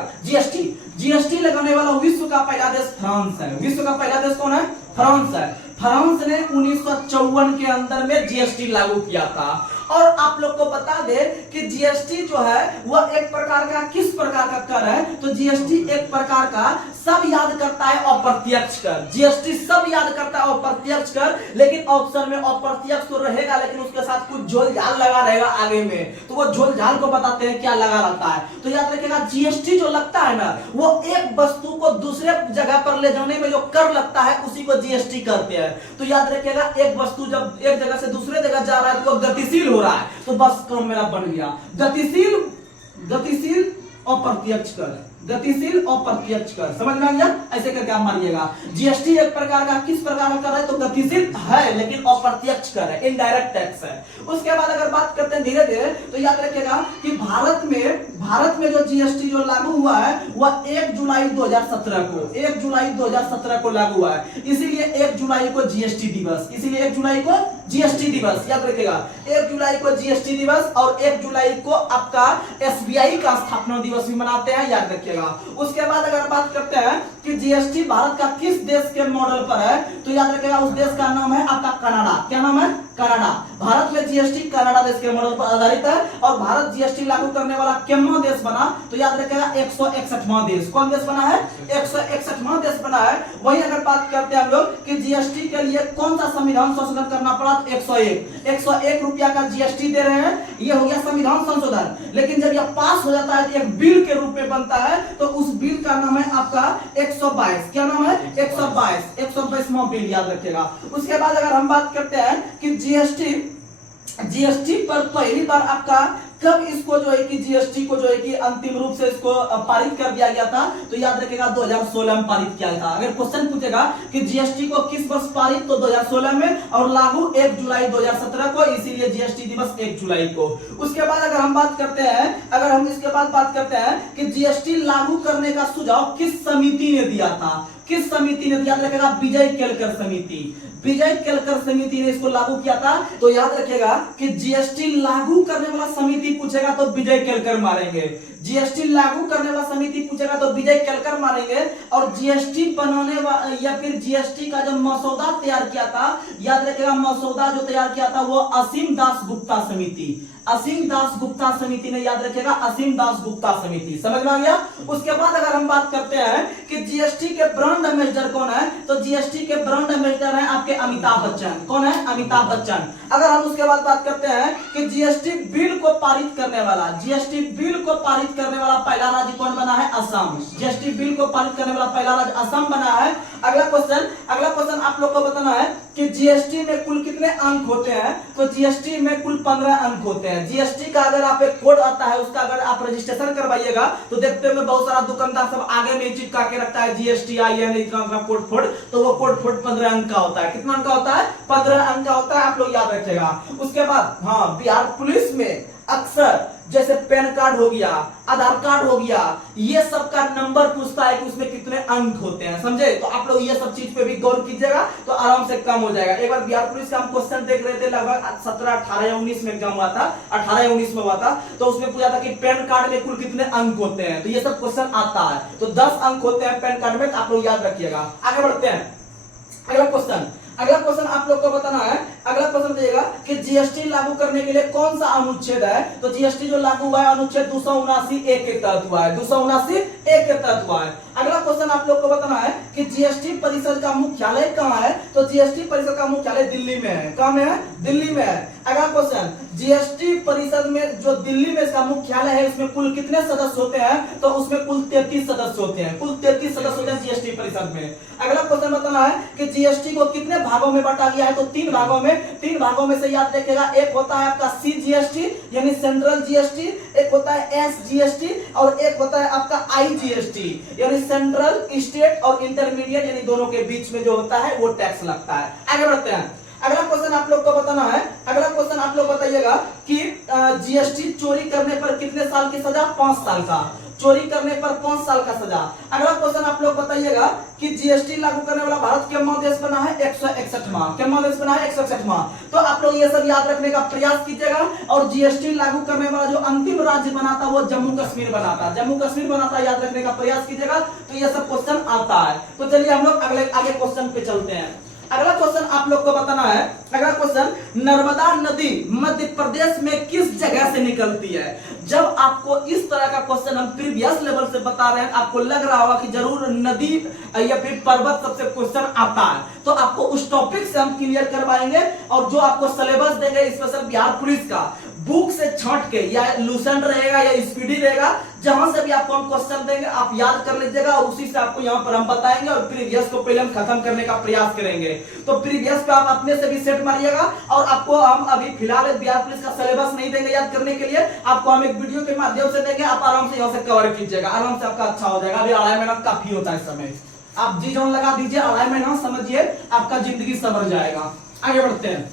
जीएसटी लगाने वाला विश्व का पहला देश फ्रांस है। विश्व का पहला देश कौन है? फ्रांस है। फ्रांस ने 1954 के अंदर में जीएसटी लागू किया था। और आप लोग को बता दे कि जीएसटी जो है वह एक प्रकार का, किस प्रकार का कर है? तो जीएसटी एक प्रकार का सब याद करता है अप्रत्यक्ष कर। जीएसटी सब याद करता है अप्रत्यक्ष कर, लेकिन ऑप्शन में अप्रत्यक्ष तो रहेगा, लेकिन उसके साथ कुछ झोल झाल लगा रहेगा आगे में। तो वो झोल झाल को बताते हैं क्या लगा रहता है। तो याद रखिएगा, जीएसटी जो लगता है ना, वो एक वस्तु को दूसरे जगह पर ले जाने में जो कर लगता है उसी को जीएसटी करते हैं। तो याद रखिएगा, एक वस्तु जब एक जगह से दूसरे जगह जा रहा है तो वो गतिशील हो रहा है, तो बस काम मेरा बन गया, गतिशील अप्रत्यक्ष कर, गतिशील अप्रत्यक्ष कर। समझ में आ गया? ऐसे करके आप मानिएगा, जीएसटी एक प्रकार का, किस प्रकार का कर है? तो गतिशील है लेकिन अप्रत्यक्ष कर है, इनडायरेक्ट टैक्स है। उसके बाद अगर बात करते हैं धीरे धीरे, तो याद रखिएगा कि भारत में जो जीएसटी जो लागू हुआ है वह 1 जुलाई 2017 को, 1 जुलाई 2017 को लागू हुआ है। इसीलिए 1 जुलाई को जीएसटी दिवस, इसीलिए 1 जुलाई को जीएसटी दिवस, याद रखिएगा, 1 जुलाई को जीएसटी दिवस और 1 जुलाई को आपका एसबीआई का स्थापना दिवस भी मनाते हैं, याद रखिएगा। उसके बाद अगर बात करते हैं कि जीएसटी भारत का किस देश के मॉडल पर है, तो याद रखिएगा उस देश का नाम है आपका कनाडा। क्या नाम है? कनाडा। भारत में जीएसटी कनाडा देश के मॉडल पर आधारित है। और भारत जीएसटी लागू करने वाला कितना देश बना? तो याद रखिएगा 161वां देश। कौन देश बना है? 161वां देश बना है। वही अगर बात करते हैं हम लोग कि जीएसटी के लिए कौन सा संविधान संशोधन करना पड़ा? 101 रुपया का जीएसटी दे रहे हैं, ये हो गया संविधान संशोधन। लेकिन जब यह पास हो जाता है तो एक बिल के रूप में बनता है, तो उस बिल का नाम है आपका 122। क्या नाम है? 122वां बिल, याद रखिएगा। उसके बाद अगर हम बात करते हैं कि जीएसटी पर पहली बार आपका कब इसको जो है कि जीएसटी को जो है कि अंतिम रूप से इसको पारित कर दिया गया था, तो याद रखिएगा 2016 में पारित किया था। अगर क्वेश्चन पूछेगा कि जीएसटी को किस वर्ष पारित, तो 2016 में, और लागू 1 जुलाई 2017 को, इसीलिए जीएसटी दिवस 1 जुलाई को। उसके बाद अगर हम बात करते हैं, अगर हम इसके बाद बात करते हैं कि जीएसटी लागू करने का सुझाव किस समिति ने दिया था? किस समिति ने? याद रखिएगा विजय केलकर समिति। विजय केलकर समिति ने इसको लागू किया था। तो याद रखिएगा कि जीएसटी लागू करने वाला समिति पूछेगा तो विजय केलकर मारेंगे। जीएसटी लागू करने वाला समिति पूछेगा तो विजय केलकर मारेंगे। और जीएसटी बनाने वाला या फिर जीएसटी का जो मसौदा तैयार किया था, याद रखिएगा मसौदा जो तैयार किया था वो असीम दास गुप्ता समिति, असीम दास गुप्ता समिति ने, याद रखिएगा असीम दास गुप्ता समिति। समझ में आ गया? उसके बाद अगर हम बात करते हैं कि जीएसटी के ब्रांच ब्रांड एम्बेसडर कौन है? तो जीएसटी के ब्रांड एम्बेसडर हैं आपके अमिताभ बच्चन। कौन है? अमिताभ बच्चन। अगर हम उसके बाद बात करते हैं कि जीएसटी बिल को पारित करने वाला, जीएसटी बिल को पारित करने वाला पहला राज्य कौन बना है? असम। जीएसटी बिल को पारित करने वाला पहला राज्य असम बना है। अगला क्वेश्चन आप लोग को बताना है कि जीएसटी में कुल कितने अंक होते हैं? तो जीएसटी में कुल 15 अंक होते हैं। जीएसटी का अगर आप एक कोड आता है, उसका अगर आप रजिस्ट्रेशन करवाइएगा तो देखते होंगे बहुत सारा दुकानदार सब आगे में चिपका के रखता है GSTIN इतना कोड फोड़, तो वो कोड फोड़ 15 अंक का होता है। कितना अंक का होता है? 15 अंक का होता है, आप लोग याद रखिएगा। उसके बाद हाँ, बिहार पुलिस में अक्सर जैसे पैन कार्ड हो गया, आधार कार्ड हो गया, ये सब का नंबर पूछता है कि उसमें कितने अंक होते हैं, समझे? तो आप लोग ये सब चीज पे भी गौर कीजिएगा तो आराम से काम हो जाएगा। एक बार बिहार पुलिस का हम क्वेश्चन देख रहे थे, लगभग 17, 18 या 19 में एग्जाम हुआ था, 18 या 19 में हुआ था, तो उसमें पूछा था कि पैन कार्ड में कुल कितने अंक होते हैं, तो ये सब क्वेश्चन आता है। तो 10 अंक होते हैं पैन कार्ड में, तो आप लोग याद रखिएगा। आगे बढ़ते हैं, अगला क्वेश्चन आप लोग को बताना है। अगला क्वेश्चन दिएगा कि जीएसटी लागू करने के लिए कौन सा अनुच्छेद है? तो जीएसटी जो लागू हुआ है अनुच्छेद 279A के तहत हुआ है, 279A के तहत हुआ है। अगला क्वेश्चन आप लोग को बताना है कि जीएसटी परिषद का मुख्यालय कहाँ है? तो जीएसटी परिषद का मुख्यालय दिल्ली में है। कहाँ में है? दिल्ली में है। अगला क्वेश्चन, जीएसटी परिषद में जो दिल्ली में इसका मुख्यालय है, उसमें कुल कितने सदस्य होते हैं? तो उसमें कुल 33 सदस्य होते हैं, कुल 33 सदस्य होते हैं जीएसटी परिषद में। अगला क्वेश्चन बताना है कि जीएसटी को कितने भागों में बांटा गया है? तो 3 भागों में। 3 भागों में से याद रखिएगा, एक होता है आपका CGST यानी सेंट्रल जीएसटी, एक होता है SGST और एक होता है आपका IGST यानी सेंट्रल, स्टेट और इंटरमीडिएट यानी दोनों के बीच में जो होता है वो टैक्स लगता है। आगे बढ़ते हैं, अगला क्वेश्चन आप लोग को बताना है। अगला क्वेश्चन आप लोग बताइएगा कि जीएसटी चोरी करने पर कितने साल की सजा? 5 साल का। चोरी करने पर 5 साल का सजा। अगला क्वेश्चन आप लोग बताइएगा कि जीएसटी लागू करने वाला भारत केमा देश बना है? 161वां। केमा देश बना है? 161वां। तो आप लोग ये सब याद रखने का प्रयास कीजिएगा। और जीएसटी लागू करने वाला जो अंतिम राज्य बना था वो जम्मू कश्मीर बना था, जम्मू कश्मीर बना था, याद रखने का प्रयास कीजिएगा। तो ये सब क्वेश्चन आता है। तो चलिए हम लोग आगे क्वेश्चन पे चलते हैं। अगला क्वेश्चन आप लोग को बताना है। अगला क्वेश्चन, नर्मदा नदी मध्य प्रदेश में किस जगह से निकलती है? जब आपको इस तरह का क्वेश्चन हम प्रीवियस लेवल से बता रहे हैं, आपको लग रहा होगा कि जरूर नदी या फिर पर्वत सबसे क्वेश्चन आता है, तो आपको उस टॉपिक से हम क्लियर करवाएंगे। और जो आपको सिलेबस देंगे स्पेशल बिहार पुलिस का, बुक से छांट के, या लूसेंट रहेगा या स्पीडी रहेगा, जहां से भी आपको हम क्वेश्चन देंगे आप याद कर लीजिएगा और उसी से आपको यहां पर हम बताएंगे। और प्रीवियस को पहले हम खत्म करने का प्रयास करेंगे। तो प्रीवियस पे आप अपने से भी सेट मारिएगा। और आपको हम अभी फिलहाल बिहार पुलिस का सिलेबस नहीं देंगे याद करने के लिए, आपको हम एक वीडियो के माध्यम से देंगे। आप आराम से यहां से कवर कीजिएगा, आराम से आपका अच्छा हो जाएगा। अभी 2.5 महीना काफी होता है इस समय, आप जी जान लगा दीजिए, 2.5 महीना समझिए, आपका जिंदगी संवर जाएगा। आगे बढ़ते हैं,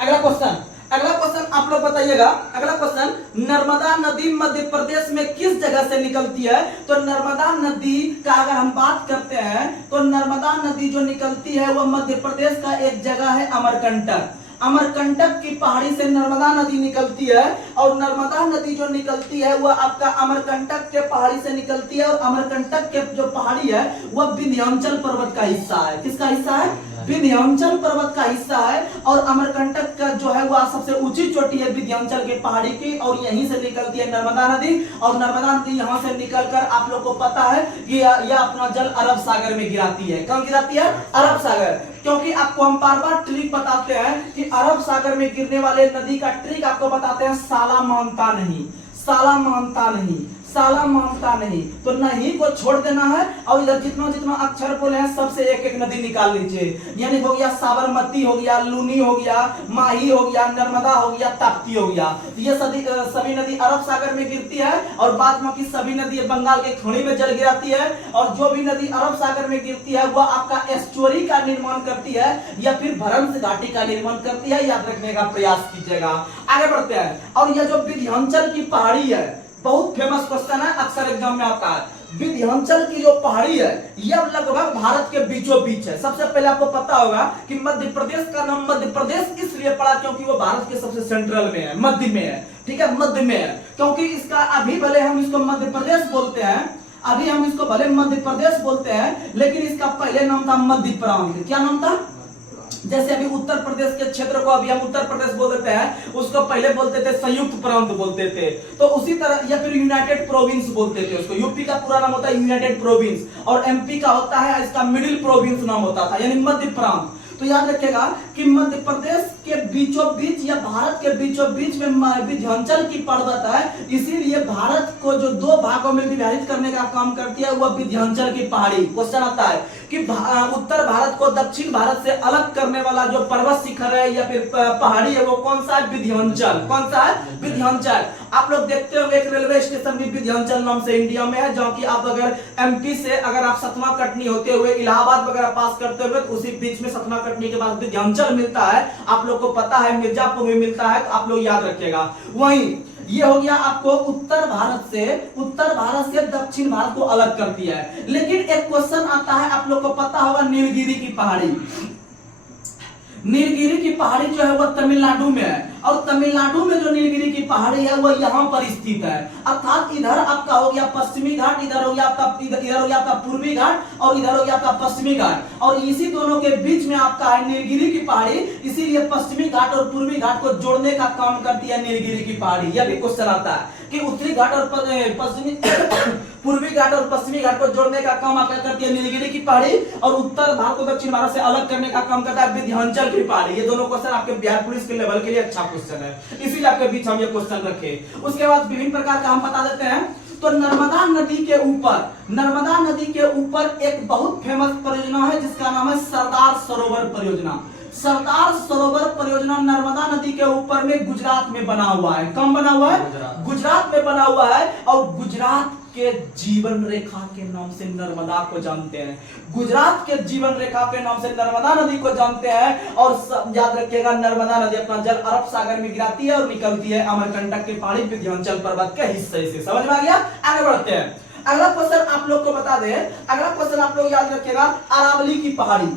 अगला क्वेश्चन आप लोग बताइएगा। अगला क्वेश्चन, नर्मदा नदी मध्य प्रदेश में किस जगह से निकलती है? तो नर्मदा नदी का अगर हम बात करते हैं तो नर्मदा नदी जो निकलती है वो मध्य प्रदेश का एक जगह है अमरकंटक। अमरकंटक की पहाड़ी से नर्मदा नदी निकलती है। और नर्मदा नदी जो निकलती है वह आपका अमरकंटक के पहाड़ी से निकलती है। और अमरकंटक के जो पहाड़ी है वह विंध्याचल पर्वत का हिस्सा है। किसका हिस्सा है? विंध्याचल पर्वत का हिस्सा है। और अमरकंटक का जो है वह सबसे ऊंची चोटी है विंध्याचल के पहाड़ी की, और यहीं से निकलती है नर्मदा नदी। और नर्मदा नदी यहां से निकलकर आप लोग को पता है कि यह अपना जल अरब सागर में गिराती है। कहां गिराती है? अरब सागर। क्योंकि आपको हम बार-बार ट्रिक बताते हैं कि अरब सागर में गिरने वाले नदी का ट्रिक आपको बताते हैं, साला मानता नहीं, साला मानता नहीं, साला मानता नहीं। तो नहीं को छोड़ देना है और इधर जितना जितना अक्षर बोले हैं सबसे एक एक नदी निकाल लीजिए। यानी हो गया साबरमती, हो गया लूनी, हो गया माही, हो गया नर्मदा, हो गया ताप्ती, हो गया। तो ये सभी नदी अरब सागर में गिरती है। और बाद में सभी नदी बंगाल के खाड़ी में जल गिराती है। और जो भी नदी अरब सागर में गिरती है वह आपका एस्चुअरी का निर्माण करती है या फिर भ्रंश घाटी का निर्माण करती है। याद रखने का प्रयास कीजिएगा। आगे बढ़ते हैं। और यह जो विंध्याचल की पहाड़ी है, बहुत फेमस क्वेश्चन है, अक्सर एग्जाम में आता है। विंध्याचल की जो पहाड़ी है यह लगभग भारत के बीचों बीच है। सबसे पहले आपको पता होगा कि मध्य प्रदेश का नाम मध्य प्रदेश इसलिए पड़ा क्योंकि वो भारत के सबसे सेंट्रल में है, मध्य में है। ठीक है, मध्य में है। क्योंकि इसका अभी भले हम इसको मध्य प्रदेश बोलते हैं, अभी हम इसको भले मध्य प्रदेश बोलते हैं, लेकिन इसका पहले नाम था मध्य प्रांत। क्या नाम था? जैसे अभी उत्तर प्रदेश के क्षेत्र को अभी हम उत्तर प्रदेश बोल देते हैं, उसको पहले बोलते थे संयुक्त प्रांत बोलते थे, तो उसी तरह या फिर यूनाइटेड प्रोविंस बोलते थे उसको। यूपी का पूरा नाम होता है यूनाइटेड प्रोविंस, और एमपी का होता है, इसका मिडिल प्रोविंस नाम होता था, यानी मध्य प्रांत। तो याद रखिएगा कि मध्य प्रदेश के बीचों बीच या भारत के बीचों बीच में विंध्याचल की पर्वत है, इसीलिए भारत को जो दो भागों में विभाजित करने का काम करती है वह विंध्याचल की पहाड़ी। क्वेश्चन आता है कि उत्तर भारत को दक्षिण भारत से अलग करने वाला जो पर्वत शिखर है या फिर पहाड़ी है वो कौन सा है? विंध्याचल। कौन सा है? विंध्याचल। आप लोग देखते होंगे एक रेलवे स्टेशन भी विंध्याचल नाम से इंडिया में है, जहाँ की आप अगर एमपी से अगर आप सतना कटनी होते हुए इलाहाबाद वगैरह पास करते हुए तो उसी बीच में सतना कटनी के बाद विंध्याचल मिलता है। आप लोग को पता है मिर्जापुर में मिलता है, तो आप लोग याद रखिएगा। वहीं ये हो गया आपको उत्तर भारत से दक्षिण भारत को अलग करती है। लेकिन एक क्वेश्चन आता है, आप लोग को पता होगा नीलगिरी की पहाड़ी। नीलगिरी की पहाड़ी जो है वह तमिलनाडु में है, और तमिलनाडु में जो नीलगिरी की पहाड़ी है वह यहाँ पर स्थित है। अर्थात इधर आपका हो गया पश्चिमी घाट, इधर हो गया आपका पूर्वी घाट, और इधर हो गया आपका पश्चिमी घाट, और इसी दोनों के बीच में आपका है नीलगिरी की पहाड़ी। इसीलिए पश्चिमी घाट और पूर्वी घाट को जोड़ने का काम करती है नीलगिरी की पहाड़ी। यह भी क्वेश्चन आता है कि उत्तरी घाट और पश्चिमी पूर्वी घाट और पश्चिमी घाट को जोड़ने का काम क्या करती है? नीलगिरी की पहाड़ी। और उत्तर भारत को दक्षिण भारत से अलग करने का काम करता है विंध्याचल की पहाड़ी। ये दोनों क्वेश्चन आपके बिहार पुलिस के लेवल के लिए अच्छा क्वेश्चन है, इसीलिए आपके बीच हम ये क्वेश्चन रखे। उसके बाद विभिन्न प्रकार का हम बता देते हैं। तो नर्मदा नदी के ऊपर एक बहुत फेमस परियोजना है जिसका नाम है सरदार सरोवर परियोजना। सरदार सरोवर परियोजना नर्मदा नदी के ऊपर में गुजरात में बना हुआ है। कहाँ बना हुआ है? गुजरात में बना हुआ है, और गुजरात के जीवन रेखा के नाम से नर्मदा को जानते हैं। गुजरात के जीवन रेखा के नाम से नर्मदा नदी को जानते हैं। और याद रखिएगा नर्मदा नदी अपना जल अरब सागर में गिराती है और निकलती है अमरकंटक के पहाड़ी विंध्याचल पर्वत के हिस्से से। समझ में आ गया? आगे बढ़ते हैं। अगला क्वेश्चन आप लोग को बता दें, अगला क्वेश्चन आप लोग याद रखिएगा अरावली की पहाड़ी।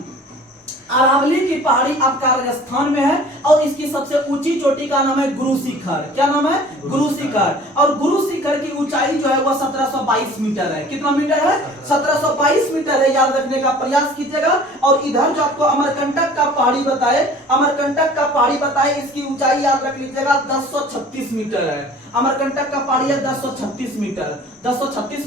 अरावली की पहाड़ी आपका राजस्थान में है, और इसकी सबसे ऊंची चोटी का नाम है गुरु शिखर। क्या नाम है? गुरु शिखर। और गुरु शिखर की ऊंचाई जो है वह 1722 मीटर है। कितना मीटर है? 1722 मीटर है, याद रखने का प्रयास कीजिएगा। और इधर जो आपको अमरकंटक का पहाड़ी बताए, इसकी ऊंचाई याद रख लीजिएगा 1036 मीटर है। अमरकंटक का पहाड़ी है 1036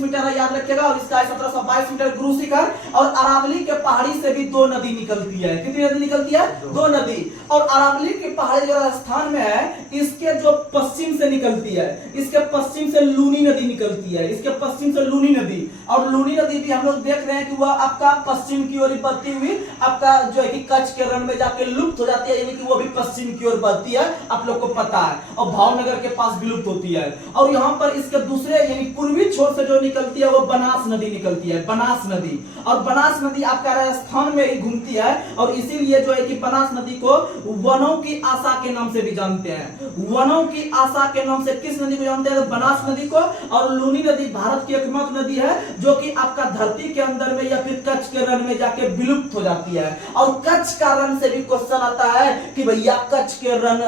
मीटर है, याद रखिएगा। और इसका 1722 मीटर गुरु शिखर। और अरावली के पहाड़ी से भी दो नदी निकलती है। कितनी नदी निकलती है? दो नदी। और अरावली की पहाड़ी जो राजस्थान में है, इसके जो पश्चिम से निकलती है, इसके पश्चिम से लूनी नदी निकलती है, इसके पश्चिम से लूनी नदी। और लूनी नदी भी हम लोग देख रहे हैं कि वह आपका पश्चिम की ओर बहती हुई आपका जो है कि कच्छ के रण में जाके लुप्त हो जाती है, यानी कि वो भी पश्चिम की ओर बहती है, आप लोग को पता है। और भावनगर के पास विलुप्त होती है। और यहाँ पर इसके दूसरे यानी पूर्वी छोर से जो निकलती है वो बनास नदी निकलती है, बनास नदी। और बनास नदी आपका राजस्थान में ही घूमती है, और इसीलिए जो है कि बनास नदी को वनों की आशा के नाम से भी जानते हैं। वनों की आशा के नाम से किस नदी को जानते हैं? बनास नदी को। और लूनी नदी भारत की एकमात्र नदी है जो कि आपका धरती के अंदर में या फिर कच्छ के रण में जाके विलुप्त हो जाती है। और कच्छ का रण से भी क्वेश्चन आता है कि भैया कच्छ के रण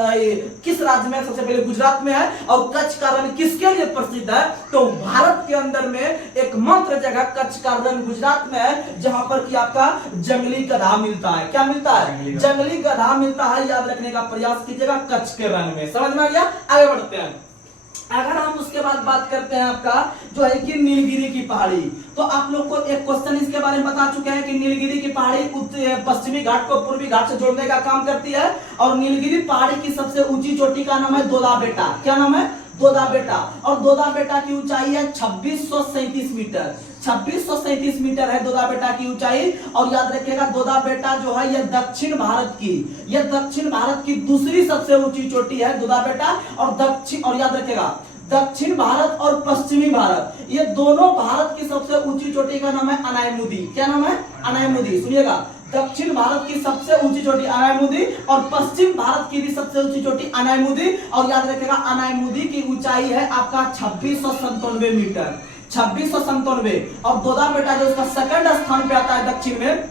किस राज्य में? सबसे पहले गुजरात में है। और कच्छ का रण किसके लिए प्रसिद्ध है? तो भारत के अंदर में एकमात्र जगह कच्छ का रण गुजरात में है, जहां पर कि आपका जंगली गधा मिलता है। क्या मिलता है? जंगली गधा मिलता है, याद रखने का प्रयास कीजिएगा कच्छ के रण में। समझ में आ गया? आगे बढ़ते हैं। अगर हम उसके बाद बात करते हैं आपका जो है कि नीलगिरी की पहाड़ी, तो आप लोग को एक क्वेश्चन इसके बारे में बता चुके हैं कि नीलगिरी की पहाड़ी पश्चिमी घाट को पूर्वी घाट से जोड़ने का काम करती है। और नीलगिरी पहाड़ी की सबसे ऊंची चोटी का नाम है दोदा बेटा। क्या नाम है? दोदा बेटा। और दोदा बेटा की ऊंचाई है 2637 मीटर। 2637 मीटर है दोदा बेटा की ऊंचाई। और याद रखिएगा दोदा बेटा जो है यह दक्षिण भारत की दूसरी सबसे ऊंची चोटी है दोदा बेटा। और याद रखिएगा दक्षिण भारत और पश्चिमी भारत, ये दोनों भारत की सबसे ऊंची चोटी का नाम है अनायमुदी। क्या नाम है? अनायमुदी। सुनिएगा, दक्षिण भारत की सबसे ऊंची चोटी अनायमुदी, और पश्चिम भारत की भी सबसे ऊंची चोटी अनायमुदी। और याद रखिएगा अनायमुदी की ऊंचाई है आपका 2697 मीटर। 2697। और दोदा बेटा जो उसका सेकंड स्थान पे आता है दक्षिण में,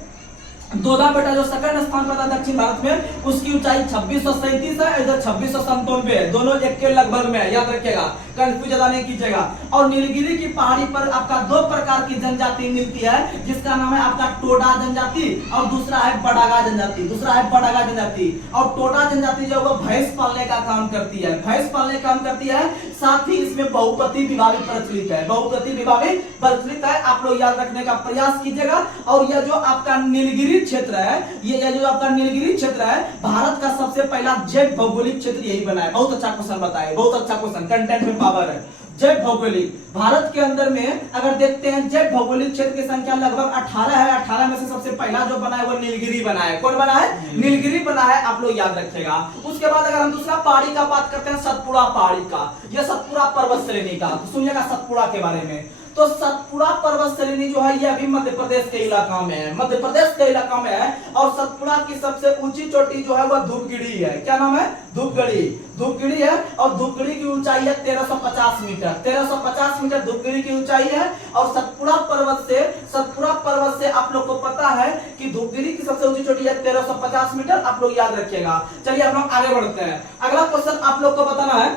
दोदा बेटा जो सेकंड स्थान पर था दक्षिण भारत में, उसकी ऊंचाई 2637 है, इधर 2697 है, दोनों एक के लगभग में है, याद रखिएगा, कंफ्यूज ज्यादा नहीं कीजिएगा। और नीलगिरी की पहाड़ी पर आपका दो प्रकार की जनजाति मिलती है, जिसका नाम है आपका टोडा जनजाति और दूसरा है बड़ागा जनजाति, दूसरा है बड़ागा जनजाति। और टोडा जनजाति जो वो भैंस पालने का काम करती है, भैंस पालने का काम करती है, साथ ही इसमें बहुपति विवाह भी प्रचलित है, बहुपति विवाह भी प्रचलित है, आप लोग याद रखने का प्रयास कीजिएगा। और यह जो आपका नीलगिरी क्षेत्र है, ये जो आपका नीलगिरी क्षेत्र है, भारत का सबसे पहला जैव भौगोलिक क्षेत्र यही बना है। बहुत अच्छा क्वेश्चन बताए, बहुत अच्छा क्वेश्चन, कंटेंट में पावर है। जैव भौगोलिक भारत के अंदर में अगर देखते हैं जैव भौगोलिक क्षेत्र की संख्या लगभग 18 है, 18 में से सबसे पहला जो बना है वो नीलगिरी बना है। कौन बना है? नीलगिरी बना है, आप लोग याद रखिएगा। उसके बाद अगर हम दूसरा पहाड़ी का बात करते हैं, सतपुड़ा पहाड़ी का, यह सतपुड़ा पर्वत श्रेणी का, तो सुनिएगा सतपुड़ा के बारे में। तो सतपुड़ा पर्वत श्रेणी जो है ये अभी मध्य प्रदेश के इलाका में है, मध्य प्रदेश के इलाका में है। और सतपुड़ा की सबसे ऊंची चोटी जो है वह धूपगढ़ी है। क्या नाम है? धूपगढ़ी, धूपगढ़ी है। और धूपगढ़ी की ऊंचाई है 1350 मीटर, 1350 मीटर धूपगढ़ी की ऊंचाई है। और सतपुड़ा पर्वत से आप लोग को पता है कि धूपगढ़ी की सबसे ऊंची चोटी है 1350 मीटर, आप लोग याद रखिएगा। चलिए हम लोग आगे बढ़ते हैं। अगला क्वेश्चन आप लोग को बताना है,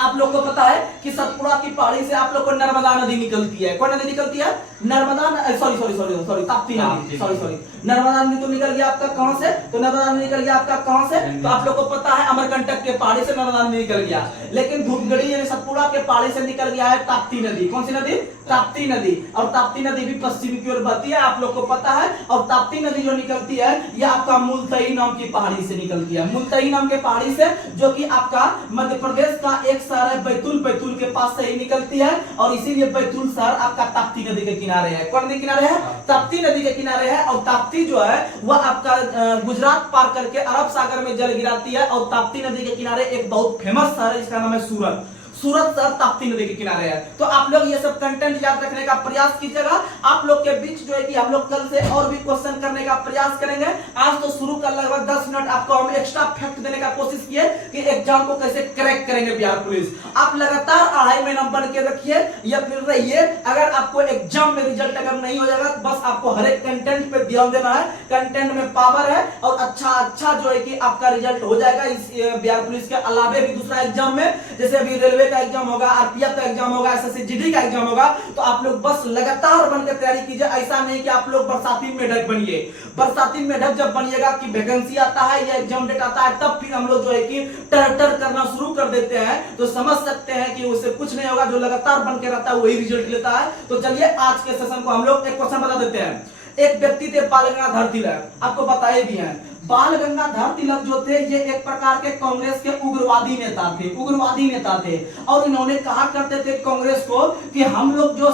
आप लोग को पता है कि सतपुड़ा की पहाड़ी से आप लोग को नर्मदा नदी निकलती है। कौन नदी निकलती है? नर्मदा, सॉरी ताप्ती नदी, सॉरी नर्मदा नदी तो निकल गया आपका कहां से? तो नर्मदा नदी निकल गया आपका कहां से? तो आप लोग को पता है अमरकंटक के पहाड़ी से नर्मदा नदी निकल गया। लेकिन धूपगढ़ी यानी सतपुड़ा के पहाड़ी से निकल गया है ताप्ती नदी। कौन सी नदी? ताप्ती नदी। और ताप्ती नदी भी पश्चिम की ओर बहती है, आप लोग को पता है। और ताप्ती नदी जो निकलती है यह आपका मुल्तई नाम की पहाड़ी से निकलती है, मुल्तई नाम के पहाड़ी से, जो कि आपका मध्य प्रदेश का एक शहर है बैतूल, बैतूल के पास से ही निकलती है। और इसीलिए बैतूल शहर आपका ताप्ती नदी के किनारे है। कौन नदी किनारे है? ताप्ती नदी के किनारे है। और ताप्ती जो है वह आपका गुजरात पार करके अरब सागर में जल गिराती है। और ताप्ती नदी के किनारे एक बहुत फेमस शहर है जिसका नाम है सूरत। सूरत शहर ताप्ती नदी के किनारे है। तो आप लोग ये सब कंटेंट याद रखने का प्रयास कीजिएगा। आप लोग के बीच जो है कि हम लोग कल से और भी क्वेश्चन करने का प्रयास करेंगे। आज तो शुरू कर लगभग 10 मिनट आपको हम एक्स्ट्रा फैक्ट देने का कोशिश किए कि एग्जाम को कैसे क्रैक करेंगे बिहार पुलिस। आप लगातार 2.5 महीना बन के रखिए या फिर रहिए। अगर आपको एग्जाम में रिजल्ट अगर नहीं हो जाएगा, बस आपको हर एक कंटेंट पे ध्यान देना है। कंटेंट में पावर है और अच्छा जो है कि आपका रिजल्ट हो जाएगा इस बिहार पुलिस के अलावे भी दूसरा एग्जाम में, जैसे अभी रेलवे का एग्जाम होगा, आरपीएफ का एग्जाम होगा, एसएससी जीडी का एग्जाम होगा। तो आप लोग बस लगातार बनकर तैयारी कीजिए। ऐसा नहीं कि आप लोग बरसाती मेढक बनिए। बरसाती मेढक जब बनिएगा कि वैकेंसी आता है या एग्जाम डेट आता है, तब फिर हम लोग जो है कि टर करना शुरू कर देते हैं। तो समझ सकते हैं कि उससे कुछ नहीं होगा। जो लगातार बन के रहता है वही रिजल्ट लेता है। तो चलिए आज के सेशन को हम लोग एक क्वेश्चन बता देते हैं। एक व्यक्ति थे बाल गंगाधर तिलक, आपको बताए भी हैं। बाल गंगाधर तिलक जो थे ये एक प्रकार के कांग्रेस के उग्रवादी नेता थे, उग्रवादी नेता थे। और इन्होंने कहा करते थे कांग्रेस को कि हम लोग जो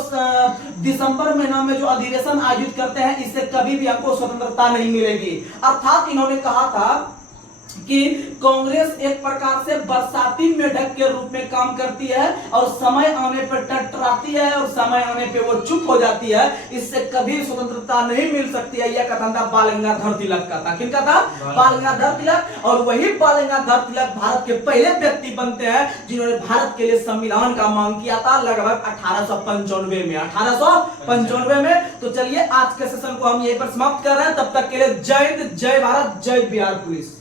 दिसंबर महीना में जो अधिवेशन आयोजित करते हैं, इससे कभी भी हमको स्वतंत्रता नहीं मिलेगी। अर्थात इन्होंने कहा था कि कांग्रेस एक प्रकार से बरसाती मेढक के रूप में काम करती है और समय आने पर टटराती है और समय आने पे वो चुप हो जाती है। इससे कभी स्वतंत्रता नहीं मिल सकती है। यह कथन था बाल गंगाधर तिलक का था। किनका था? बाल गंगाधर तिलक। और वही बाल गंगाधर तिलक भारत के पहले व्यक्ति बनते हैं जिन्होंने भारत के लिए संविधान का मांग किया था लगभग 1895 में, 1895 में। तो चलिए आज के सेशन को हम यहीं पर समाप्त कर रहे हैं। तब तक के लिए जय हिंद, जय भारत, जय बिहार पुलिस।